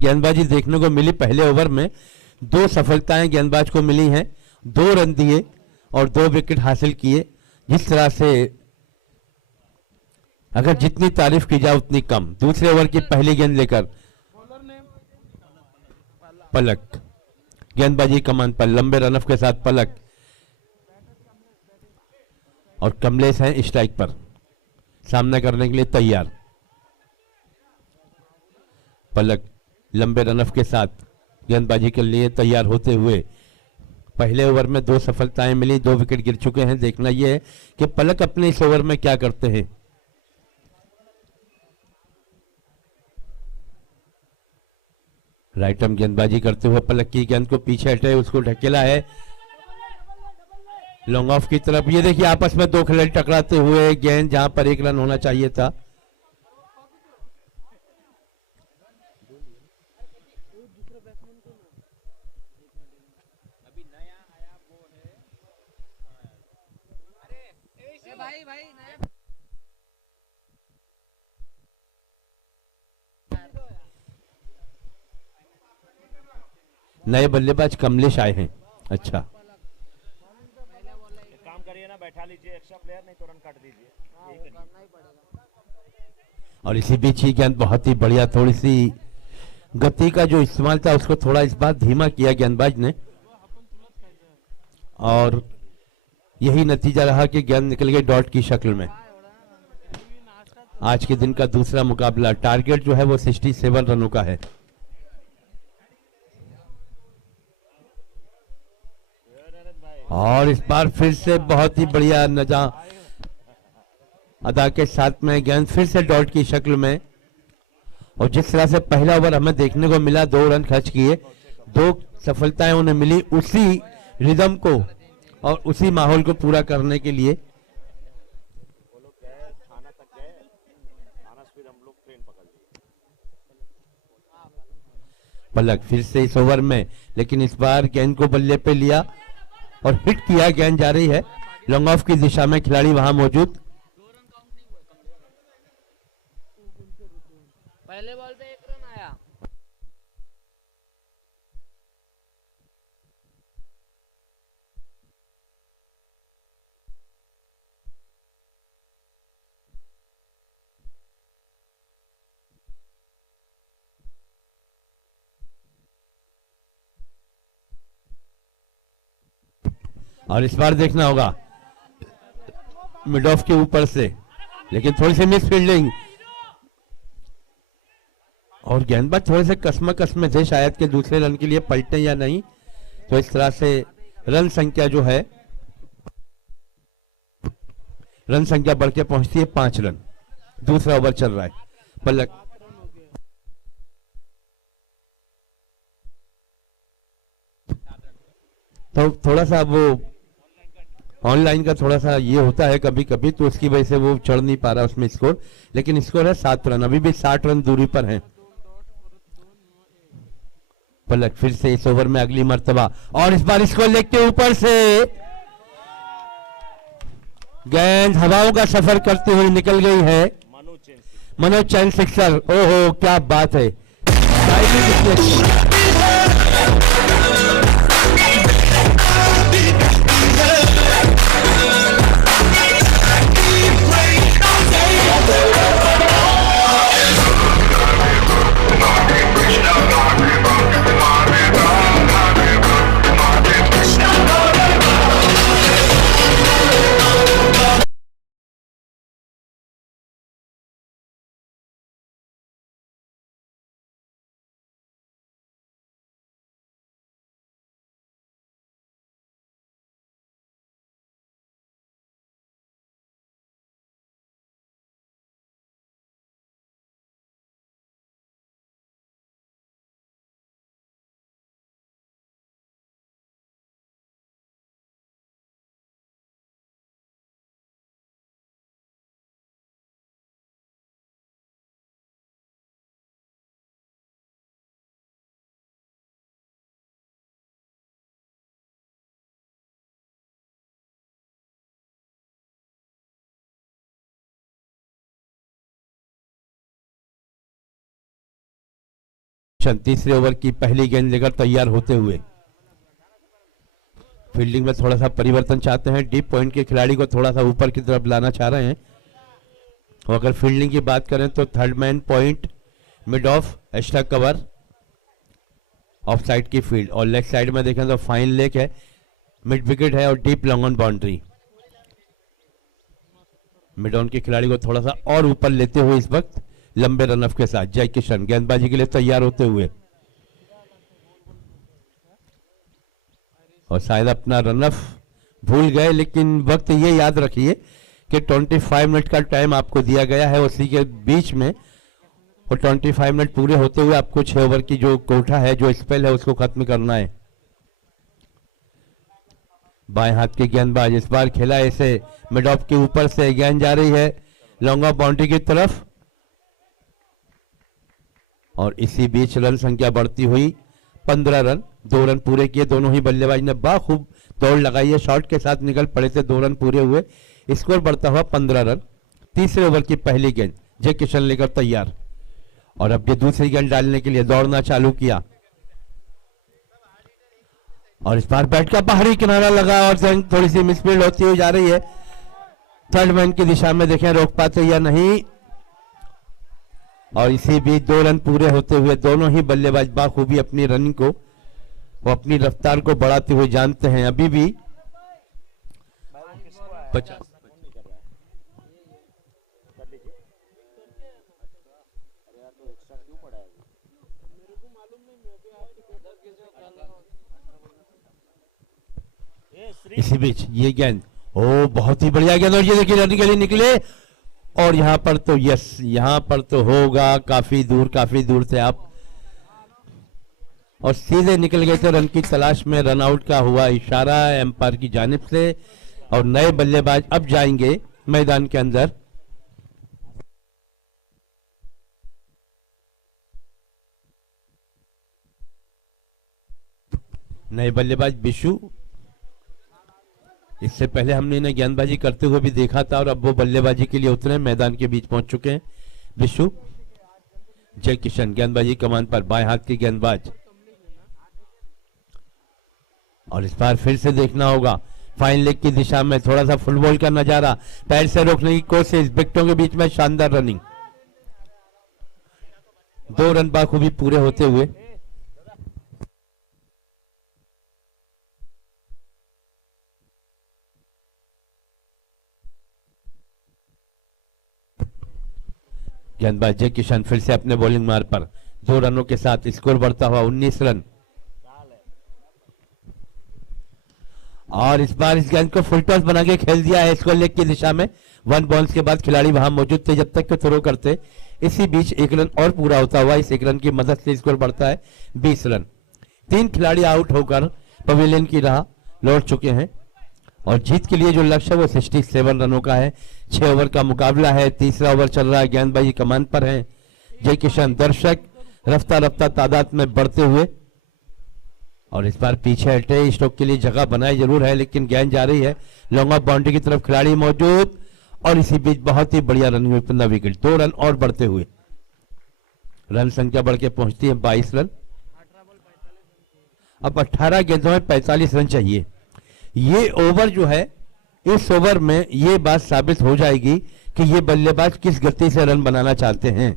गेंदबाजी देखने को मिली पहले ओवर में। 2 सफलताएं गेंदबाज को मिली हैं, 2 रन दिए और 2 विकेट हासिल किए। जिस तरह से अगर जितनी तारीफ की जाए उतनी कम। दूसरे ओवर की पहली गेंद लेकर पलक, गेंदबाजी कमान पर, लंबे रनअप के साथ पलक, और कमलेश हैं स्ट्राइक पर, सामना करने के लिए तैयार। पलक लंबे रनअप के साथ गेंदबाजी के लिए तैयार होते हुए। पहले ओवर में 2 सफलताएं मिली, 2 विकेट गिर चुके हैं। देखना यह है कि पलक अपने इस ओवर में क्या करते हैं। राइट आर्म गेंदबाजी करते हुए पलक की गेंद को पीछे हटे, उसको ढकेला है लॉन्ग ऑफ की तरफ। ये देखिए आपस में 2 खिलाड़ी टकराते हुए, गेंद जहां पर 1 रन होना चाहिए था। नए बल्लेबाज कमलेश आए हैं। अच्छा, काम करिए ना, बैठा लीजिए एक्स्ट्रा प्लेयर, नहीं तो रन काट दीजिए। और इसी बीच ही गेंद बहुत ही बढ़िया, थोड़ी सी गति का जो इस्तेमाल था उसको थोड़ा इस बार धीमा किया गेंदबाज ने, और यही नतीजा रहा कि गेंद निकल गई डॉट की शक्ल में। आज के दिन का दूसरा मुकाबला, टारगेट जो है वो 67 रनों का है। और इस बार फिर से बहुत ही बढ़िया नजा अदा के साथ में गेंद फिर से डॉट की शक्ल में। और जिस तरह से पहला ओवर हमें देखने को मिला, 2 रन खर्च किए, 2 सफलताएं उन्हें मिली उसी रिदम को और उसी माहौल को पूरा करने के लिए। पलक फिर से इस ओवर में, लेकिन इस बार गेंद को बल्ले पे लिया और हिट किया। गेंद जा रही है लॉन्ग ऑफ की दिशा में, खिलाड़ी वहां मौजूद। पहले बॉल पे 1 रन आया। और इस बार देखना होगा मिड ऑफ के ऊपर से, लेकिन थोड़ी सी मिस फील्डिंग, और गेंदबाज थोड़े से कसम में थे शायद कि दूसरे रन के लिए पलटे या नहीं। तो इस तरह से रन संख्या जो है, रन संख्या बढ़ के पहुंचती है 5 रन। दूसरा ओवर चल रहा है। पलक तो थोड़ा सा वो ऑनलाइन का थोड़ा सा ये होता है कभी कभी, तो उसकी वजह से वो चढ़ नहीं पा रहा उसमें स्कोर, लेकिन स्कोर है 7 रन, अभी भी 60 रन दूरी पर हैं। पलक फिर से इस ओवर में अगली मर्तबा, और इस बार इसको लेग के ऊपर से गेंद हवाओं का सफर करते हुए निकल गई है। मनोज चैन सिक्सर, ओहो क्या बात है। चंद तीसरे ओवर की पहली गेंद लेकर तैयार होते हुए। फील्डिंग में थोड़ा सा परिवर्तन चाहते हैं, डीप पॉइंट के खिलाड़ी को थोड़ा सा ऊपर की तरफ लाना चाह रहे हैं। और अगर फील्डिंग की बात करें तो third man point, mid of, extra cover, of side की फील्ड, और लेग साइड में देखें तो फाइन लेग है, मिड विकेट है और deep long on boundary. Mid on के खिलाड़ी को थोड़ा सा और ऊपर लेते हुए इस वक्त लंबे रनअप के साथ जय किशन गेंदबाजी के लिए तैयार होते हुए। और शायद अपना रनअप भूल गए, लेकिन वक्त ये याद रखिए कि 25 मिनट का टाइम आपको दिया गया है, उसी के बीच में और 25 मिनट पूरे होते हुए आपको 6 ओवर की जो कोठा है, जो स्पेल है, उसको खत्म करना है। बाएं हाथ के गेंदबाज इस बार खेला ऐसे, मिड ऑफ के ऊपर से गेंद जा रही है लॉन्ग ऑफ बाउंड्री की तरफ, और इसी बीच रन संख्या बढ़ती हुई 15 रन। 2 रन पूरे किए, दोनों ही बल्लेबाज ने बाखूब दौड़ लगाई है, शॉट के साथ निकल पड़े थे, 2 रन पूरे हुए, स्कोर बढ़ता हुआ 15 रन। तीसरे ओवर की पहली गेंद जय किशन लेकर तैयार, और अब ये दूसरी गेंद डालने के लिए दौड़ना चालू किया, और इस बार बैट का बाहरी किनारा लगा और थोड़ी सी मिसफील्ड होती हुई जा रही है। थर्ड मैन की दिशा में देखें रोक पाते या नहीं, और इसी बीच 2 रन पूरे होते हुए दोनों ही बल्लेबाज बाखूबी अपनी रनिंग को, वो अपनी रफ्तार को बढ़ाते हुए जानते हैं। अभी भी 50 इसी बीच ये गेंद, ओ बहुत ही बढ़िया गेंद, और ये देखिए रनिंग के लिए निकले, और यहां पर तो यस, यहां पर तो होगा, काफी दूर थे आप, और सीधे निकल गए थे रन की तलाश में। रन आउट का हुआ इशारा एम्पायर की जानिब से, और नए बल्लेबाज अब जाएंगे मैदान के अंदर। नए बल्लेबाज बिशु, इससे पहले हमने इन्हें गेंदबाजी करते हुए भी देखा था, और अब वो बल्लेबाजी के लिए उतरे मैदान के बीच पहुंच चुके हैं बिशु। जय किशन गेंदबाजी कमान पर, बाएं हाथ की गेंदबाज, और इस बार फिर से देखना होगा फाइन लेग की दिशा में थोड़ा सा फुटबॉल का नजारा, पैर से रोकने की कोशिश, विकेटों के बीच में शानदार रनिंग, 2 रन बाखूबी पूरे होते हुए। गेंदबाज जय किशन फिर से अपने बॉलिंग मार्ग पर 2 रनों के साथ स्कोर बढ़ता हुआ 19 रन, और इस बार इस गेंद को फुल टॉस बना के खेल दिया है स्कोर लेग की दिशा में। 1 बॉल्स के बाद खिलाड़ी वहां मौजूद थे जब तक के थ्रो करते, इसी बीच 1 रन और पूरा होता हुआ इस 1 रन की मदद से स्कोर बढ़ता है 20 रन। 3 खिलाड़ी आउट होकर पवेलियन की राह लौट चुके हैं, और जीत के लिए जो लक्ष्य है वो 67 रनों का है। 6 ओवर का मुकाबला है, तीसरा ओवर चल रहा है, गेंदबाजी कमान पर है जय किशन। दर्शक रफ्ता रफ्ता तादाद में बढ़ते हुए, और इस बार पीछे हटे, स्ट्रोक के लिए जगह बनाई जरूर है, लेकिन गेंद जा रही है लॉन्ग ऑफ बाउंड्री की तरफ, खिलाड़ी मौजूद, और इसी बीच बहुत ही बढ़िया रनिंग हुई, 15 विकेट, 2 रन और बढ़ते हुए रन संख्या बढ़ के पहुंचती है 22 रन। अब 18 गेंदों में 45 रन चाहिए। ये ओवर जो है, इस ओवर में ये बात साबित हो जाएगी कि ये बल्लेबाज किस गति से रन बनाना चाहते हैं।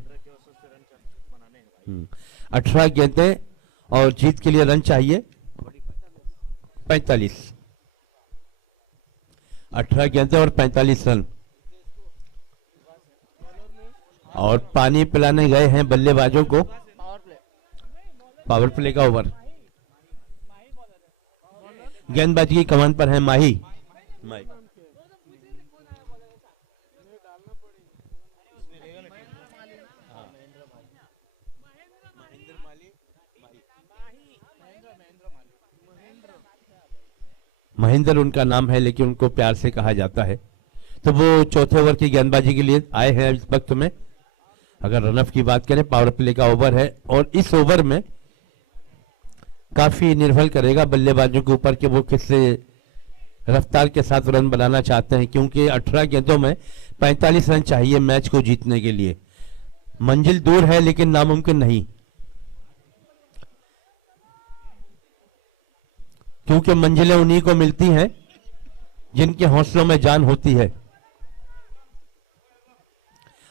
18 गेंदें और जीत के लिए रन चाहिए 45, 18 गेंदें और 45 रन, और पानी पिलाने गए हैं बल्लेबाजों को। पावर प्ले का ओवर, गेंदबाजी की कमान पर है माही। महेंद्र उनका नाम है, लेकिन उनको प्यार से कहा जाता है। तो वो चौथे ओवर की गेंदबाजी के लिए आए हैं इस वक्त में। अगर रनअप की बात करें, पावर प्ले का ओवर है, और इस ओवर में काफी निर्भर करेगा बल्लेबाजों के ऊपर कि वो किस रफ्तार के साथ रन बनाना चाहते हैं, क्योंकि 18 गेंदों में 45 रन चाहिए मैच को जीतने के लिए। मंजिल दूर है लेकिन नामुमकिन नहीं। क्योंकि मंजिलें उन्हीं को मिलती हैं जिनके हौसलों में जान होती है।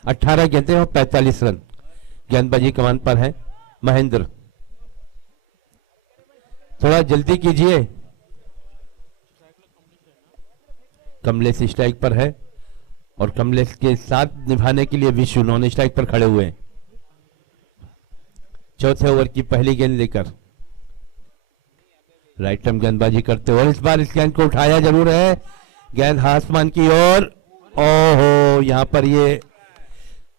18 गेंदें और 45 रन। गेंदबाजी कमान पर है महेंद्र। थोड़ा जल्दी कीजिए। कमलेश स्ट्राइक पर है और कमलेश के साथ निभाने के लिए विशु नॉन स्ट्राइक पर खड़े हुए हैं। चौथे ओवर की पहली गेंद लेकर राइट टर्म गेंदबाजी करते हुए, और इस बार इस गेंद को उठाया जरूर है। गेंद आसमान की ओर। ओहो, यहां पर ये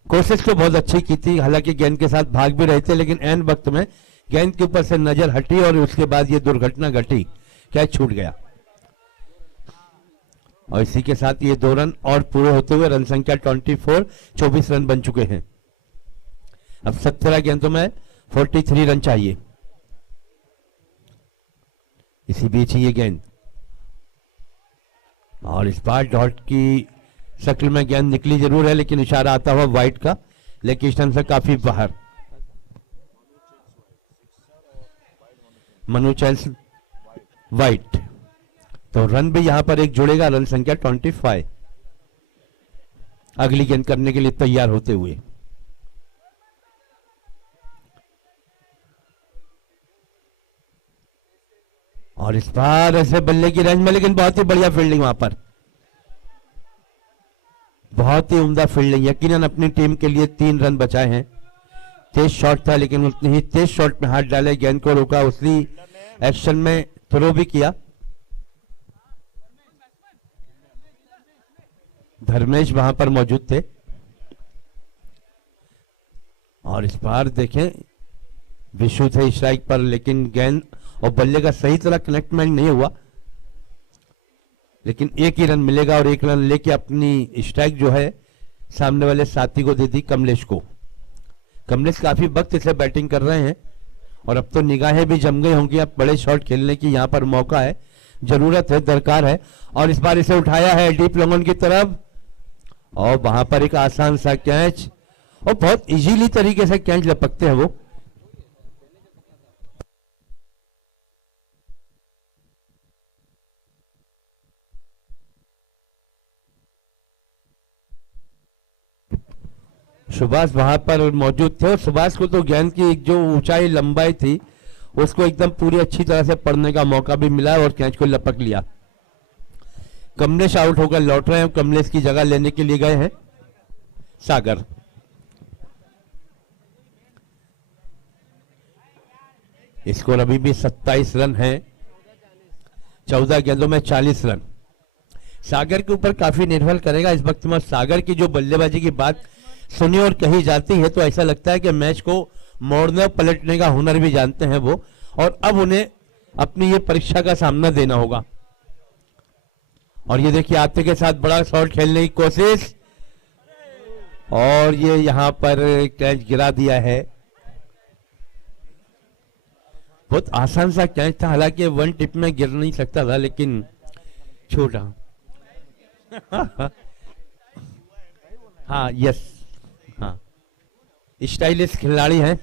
कोशिश तो बहुत अच्छी की थी, हालांकि गेंद के साथ भाग भी रहे थे, लेकिन एन वक्त में गेंद के ऊपर से नजर हटी और उसके बाद ये दुर्घटना घटी, कैच छूट गया। और इसी के साथ ये 2 रन और पूरे होते हुए रन संख्या 24, 24 रन बन चुके हैं। अब 17 गेंदों में 43 रन चाहिए। इसी बीच ये गेंद, और इस बार डॉट की शक्ल में गेंद निकली जरूर है, लेकिन इशारा आता हुआ वाइट का, लेकिन स्टंप से काफी बाहर। मनु चैल्स वाइट, तो रन भी यहां पर एक जुड़ेगा, रन संख्या 25। अगली गेंद करने के लिए तैयार होते हुए और इस बार ऐसे बल्ले की रेंज में, लेकिन बहुत ही बढ़िया फील्डिंग वहां पर, बहुत ही उम्दा फील्डिंग। यकीनन अपनी टीम के लिए 3 रन बचाए हैं। तेज शॉट था, लेकिन उतनी ही तेज शॉट में हाथ डाले, गेंद को रोका, उसी एक्शन में थ्रो भी किया। धर्मेश वहां पर मौजूद थे। और इस बार देखें, विशु थे स्ट्राइक पर, लेकिन गेंद और बल्ले का सही तरह कनेक्टमेंट नहीं हुआ, लेकिन एक ही रन मिलेगा और 1 रन लेके अपनी स्ट्राइक जो है सामने वाले साथी को दे दी, कमलेश को। कमलेश काफी वक्त से बैटिंग कर रहे हैं और अब तो निगाहें भी जम गई होंगी। अब बड़े शॉट खेलने की यहां पर मौका है, जरूरत है, दरकार है। और इस बार इसे उठाया है डीप लॉन्ग की तरफ, और वहां पर एक आसान सा कैच, और बहुत इजीली तरीके से कैच लपकते हैं वो। सुभाष वहां पर मौजूद थे, और सुभाष को तो गेंद की एक जो ऊंचाई लंबाई थी उसको एकदम पूरी अच्छी तरह से पढ़ने का मौका भी मिला और कैच को लपक लिया। कमलेश आउट होकर लौट रहे हैं, कमलेश की जगह लेने के लिए गए हैं सागर। स्कोर अभी भी 27 रन है, 14 गेंदों में 40 रन। सागर के ऊपर काफी निर्भर करेगा इस वक्त में। सागर की जो बल्लेबाजी की बात सुनी और कही जाती है, तो ऐसा लगता है कि मैच को मोड़ने और पलटने का हुनर भी जानते हैं वो, और अब उन्हें अपनी ये परीक्षा का सामना देना होगा। और ये देखिए, आते के साथ बड़ा शॉट खेलने की कोशिश, और ये यहां पर कैच गिरा दिया है। बहुत आसान सा कैच था, हालांकि 1 टिप में गिर नहीं सकता था, लेकिन छोटा हाँ, यस, हाँ, स्टाइलिश खिलाड़ी हैं,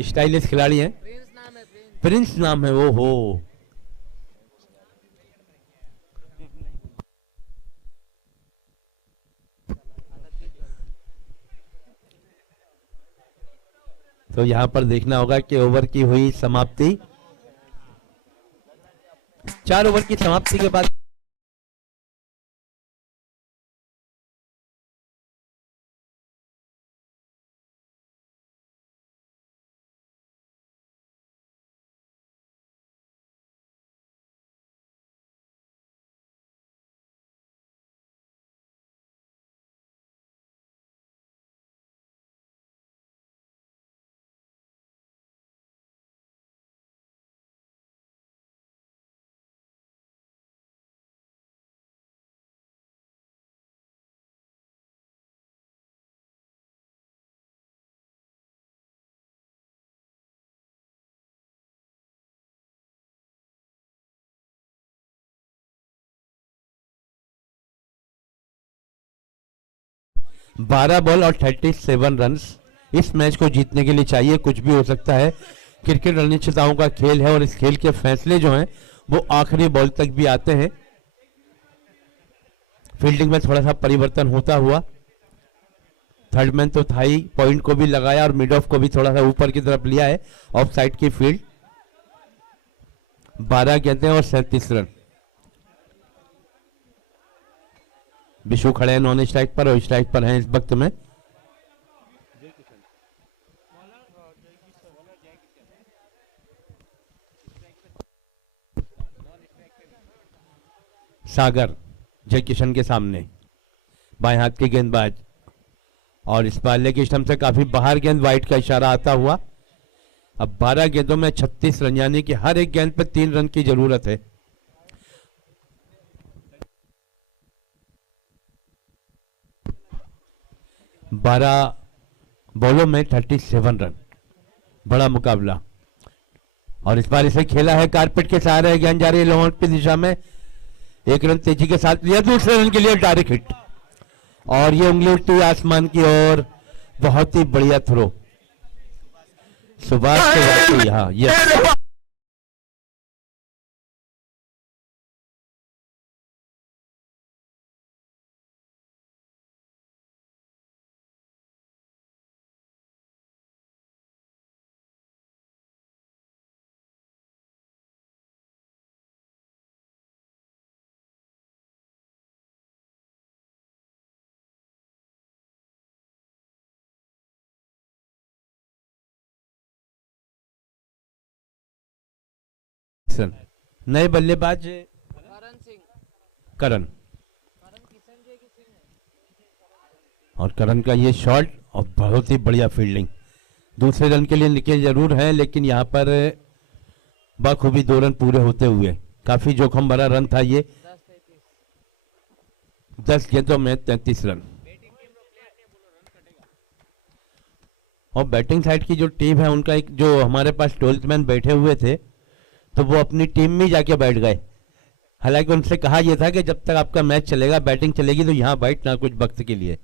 स्टाइलिश खिलाड़ी हैं। प्रिंस नाम है, प्रिंस। प्रिंस नाम है वो हो। तो यहां पर देखना होगा कि ओवर की हुई समाप्ति, 4 ओवर की समाप्ति के बाद बारह बॉल और 37 रन इस मैच को जीतने के लिए चाहिए। कुछ भी हो सकता है, क्रिकेट अनिश्चितताओं का खेल है और इस खेल के फैसले जो हैं वो आखिरी बॉल तक भी आते हैं। फील्डिंग में थोड़ा सा परिवर्तन होता हुआ, थर्ड मैन तो था ही, पॉइंट को भी लगाया और मिड ऑफ को भी थोड़ा सा ऊपर की तरफ लिया है, ऑफ साइड की फील्ड। 12 गेंदें और 37 रन। बिशु खड़े हैं नॉन स्ट्राइक पर और स्ट्राइक पर हैं इस वक्त में। सागर जय किशन के सामने, बाएं हाथ के गेंदबाज, और इस बार लेग स्टंप से काफी बाहर गेंद, वाइड का इशारा आता हुआ। अब 12 गेंदों में 36 रन, यानी कि हर एक गेंद पर 3 रन की जरूरत है। बारह बॉलों में 37 रन, बड़ा मुकाबला। और इस बार इसे खेला है कारपेट के सहारे, गेंद जा रही है लॉन्ग की दिशा में, 1 रन तेजी के साथ लिया, दूसरे रन के लिए डायरेक्ट हिट, और ये उंगली उठती हुई आसमान की ओर, बहुत ही बढ़िया थ्रो सुभाष के यहाँ। यस, नए बल्लेबाज करण सिंह, करण, करण किशन जी की सिंह है। और करण का ये शॉट और बहुत ही बढ़िया फील्डिंग। दूसरे रन के लिए निकले जरूर हैं, लेकिन यहाँ पर बखूबी 2 रन पूरे होते हुए, काफी जोखिम भरा रन था ये। 10 गेंदों में 33 रन। और बैटिंग साइड की जो टीम है उनका एक, जो हमारे पास 12th मैन बैठे हुए थे, तो वो अपनी टीम में जाके बैठ गए। हालांकि उनसे कहा यह था कि जब तक आपका मैच चलेगा, बैटिंग चलेगी, तो यहां बैठना कुछ वक्त के लिए।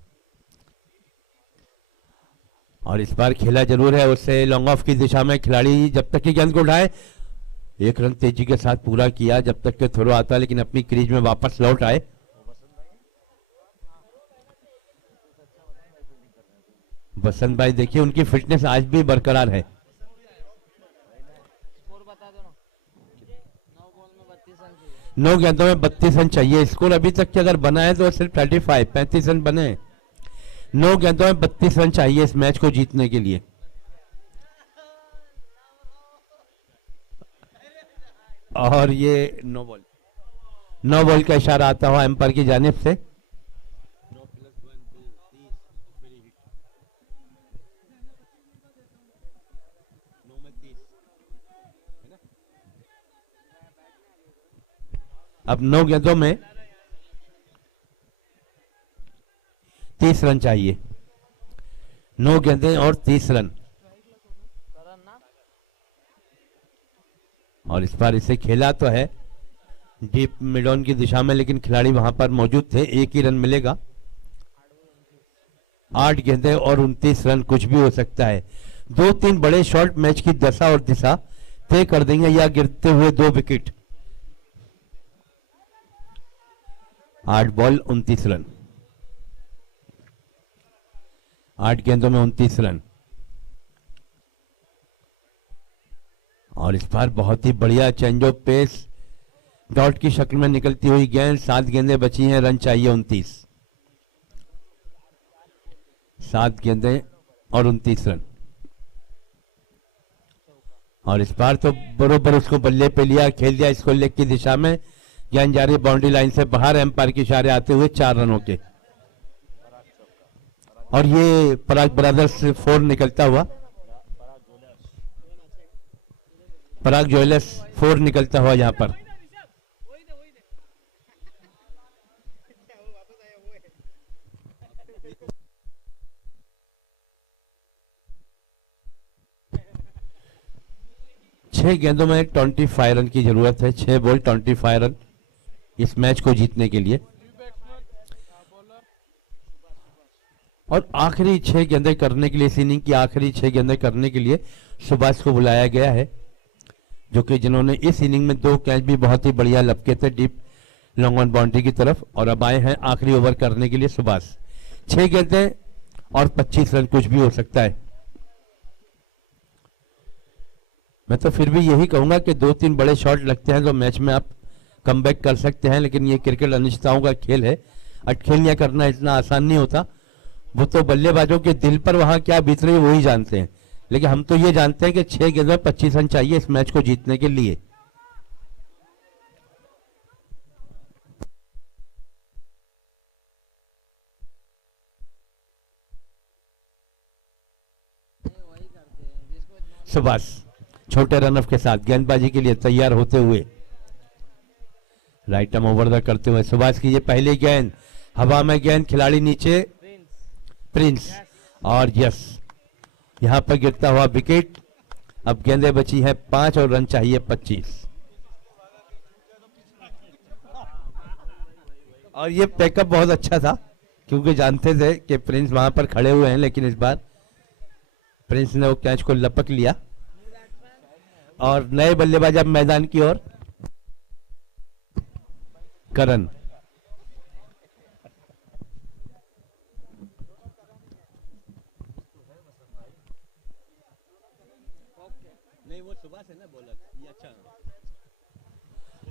और इस बार खेला जरूर है उससे लॉन्ग ऑफ की दिशा में, खिलाड़ी जब तक की गेंद को उठाए, 1 रन तेजी के साथ पूरा किया जब तक के थ्रो आता, लेकिन अपनी क्रीज में वापस लौट आए। बसंत भाई देखिए, उनकी फिटनेस आज भी बरकरार है। स्कोर बता दो ना। 9 बॉल में 32 रन चाहिए। 9 गेंदों में 32 रन चाहिए। स्कोर अभी तक के अगर बना है तो सिर्फ 35 रन बने। 9 गेंदों में 32 रन चाहिए इस मैच को जीतने के लिए। और ये 9 बॉल का इशारा आता हुआ एम्पायर की जानिब से। अब 9 गेंदों में 30 रन चाहिए। 9 गेंदें और 30 रन। करण ना, और इस बार इसे खेला तो है डीप मिड ऑन की दिशा में, लेकिन खिलाड़ी वहां पर मौजूद थे। 1 ही रन मिलेगा। 8 गेंदें और 29 रन, कुछ भी हो सकता है। 2-3 बड़े शॉट मैच की दशा और दिशा तय कर देंगे, या गिरते हुए 2 विकेट। 8 बॉल 29 रन, 8 गेंदों में 29 रन। और इस बार बहुत ही बढ़िया चेंज ऑफ पेस, डॉट की शक्ल में निकलती हुई गेंद। 7 गेंदें बची हैं, रन चाहिए 29। 7 गेंदें और 29 रन। और इस बार तो बरोबर उसको बल्ले पे लिया, खेल दिया इसको लेग की दिशा में। गेंद जा रही बाउंड्री लाइन से बाहर, एम्पायर के इशारे आते हुए 4 रनों के। और ये पराग ब्रदर्स 4 निकलता हुआ, पराग ज्वेलर्स 4 निकलता हुआ यहां पर। छह गेंदों में 25 रन की जरूरत है। 6 बॉल 25 रन इस मैच को जीतने के लिए। और आखिरी 6 गेंदें करने के लिए, इस इनिंग की आखिरी 6 गेंदें करने के लिए सुभाष को बुलाया गया है, जो कि जिन्होंने इस इनिंग में 2 कैच भी बहुत ही बढ़िया लपके थे डीप लॉन्ग ऑन बाउंड्री की तरफ। और अब आए हैं आखिरी ओवर करने के लिए सुभाष। 6 गेंदें और 25 रन, कुछ भी हो सकता है। मैं तो फिर भी यही कहूंगा कि 2-3 बड़े शॉट लगते हैं तो मैच में आप कमबैक कर सकते हैं, लेकिन ये क्रिकेट अनिश्चितताओं का खेल है। अटखेलियां करना इतना आसान नहीं होता। वो तो बल्लेबाजों के दिल पर वहां क्या बीत रही है वही जानते हैं, लेकिन हम तो ये जानते हैं कि 6 गेंद में 25 रन चाहिए इस मैच को जीतने के लिए। सुभाष छोटे रनअप के साथ गेंदबाजी के लिए तैयार होते हुए राइट आर्म ओवर द करते हुए सुभाष की ये पहली गेंद, हवा में गेंद, खिलाड़ी नीचे, प्रिंस, और यस यहां पर गिरता हुआ विकेट। अब गेंदें बची है 5 और रन चाहिए 25। और ये पैकअप बहुत अच्छा था क्योंकि जानते थे कि प्रिंस वहां पर खड़े हुए हैं, लेकिन इस बार प्रिंस ने वो कैच को लपक लिया। और नए बल्लेबाज अब मैदान की ओर, करण। नहीं वो सुभाष है ना बॉलर, ये अच्छा।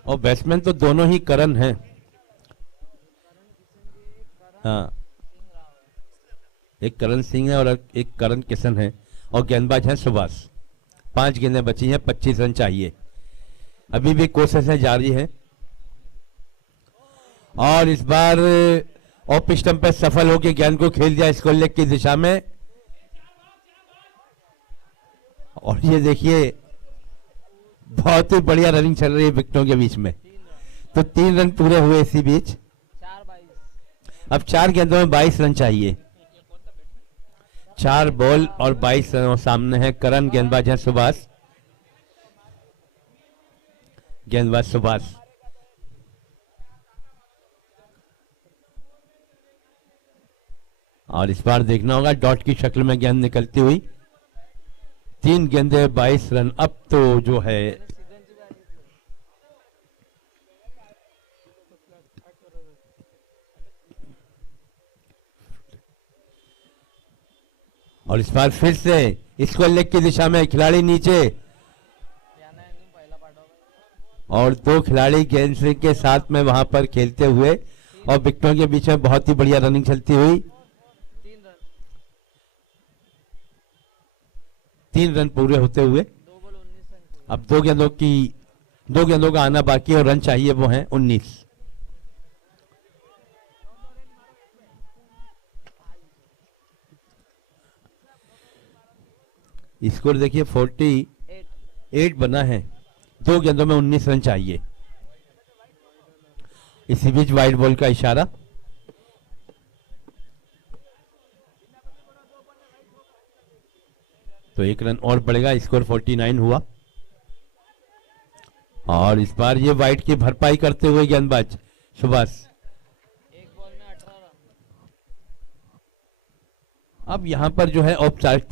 और बैट्समैन तो दोनों ही करण हैं। हाँ, एक करण सिंह है और एक करण किशन है, और गेंदबाज है सुभाष। 5 गेंदें बची हैं, 25 रन चाहिए। अभी भी कोशिशें जारी है और इस बार ऑफ स्टंप पे सफल होकर गेंद को खेल दिया स्क्वायर लेग की दिशा में। और ये देखिए बहुत ही बढ़िया रनिंग चल रही है विकेटों के बीच में। तो 3 रन पूरे हुए इसी बीच। अब 4 गेंदों में 22 रन चाहिए। 4 बॉल और 22 रनों सामने है करण, गेंदबाज है सुभाष। गेंदबाज सुभाष। और इस बार देखना होगा डॉट की शक्ल में गेंद निकलती हुई। 3 गेंदे 22 रन। अब तो जो है और इस बार फिर से स्क्वायर लेग की दिशा में, खिलाड़ी नीचे और 2 खिलाड़ी गेंद के साथ में वहां पर खेलते हुए और विकेटों के बीच में बहुत ही बढ़िया रनिंग चलती हुई। 3 रन पूरे होते हुए अब 2 गेंदों का आना बाकी और रन चाहिए, वो हैं 19। स्कोर देखिए 48 बना है। 2 गेंदों में 19 रन चाहिए। इसी बीच वाइड बॉल का इशारा। तो 1 रन और बढ़ेगा, स्कोर 49 हुआ। और इस बार ये वाइड की भरपाई करते हुए गेंदबाज सुभाष। अब यहां पर जो है औपचारिकता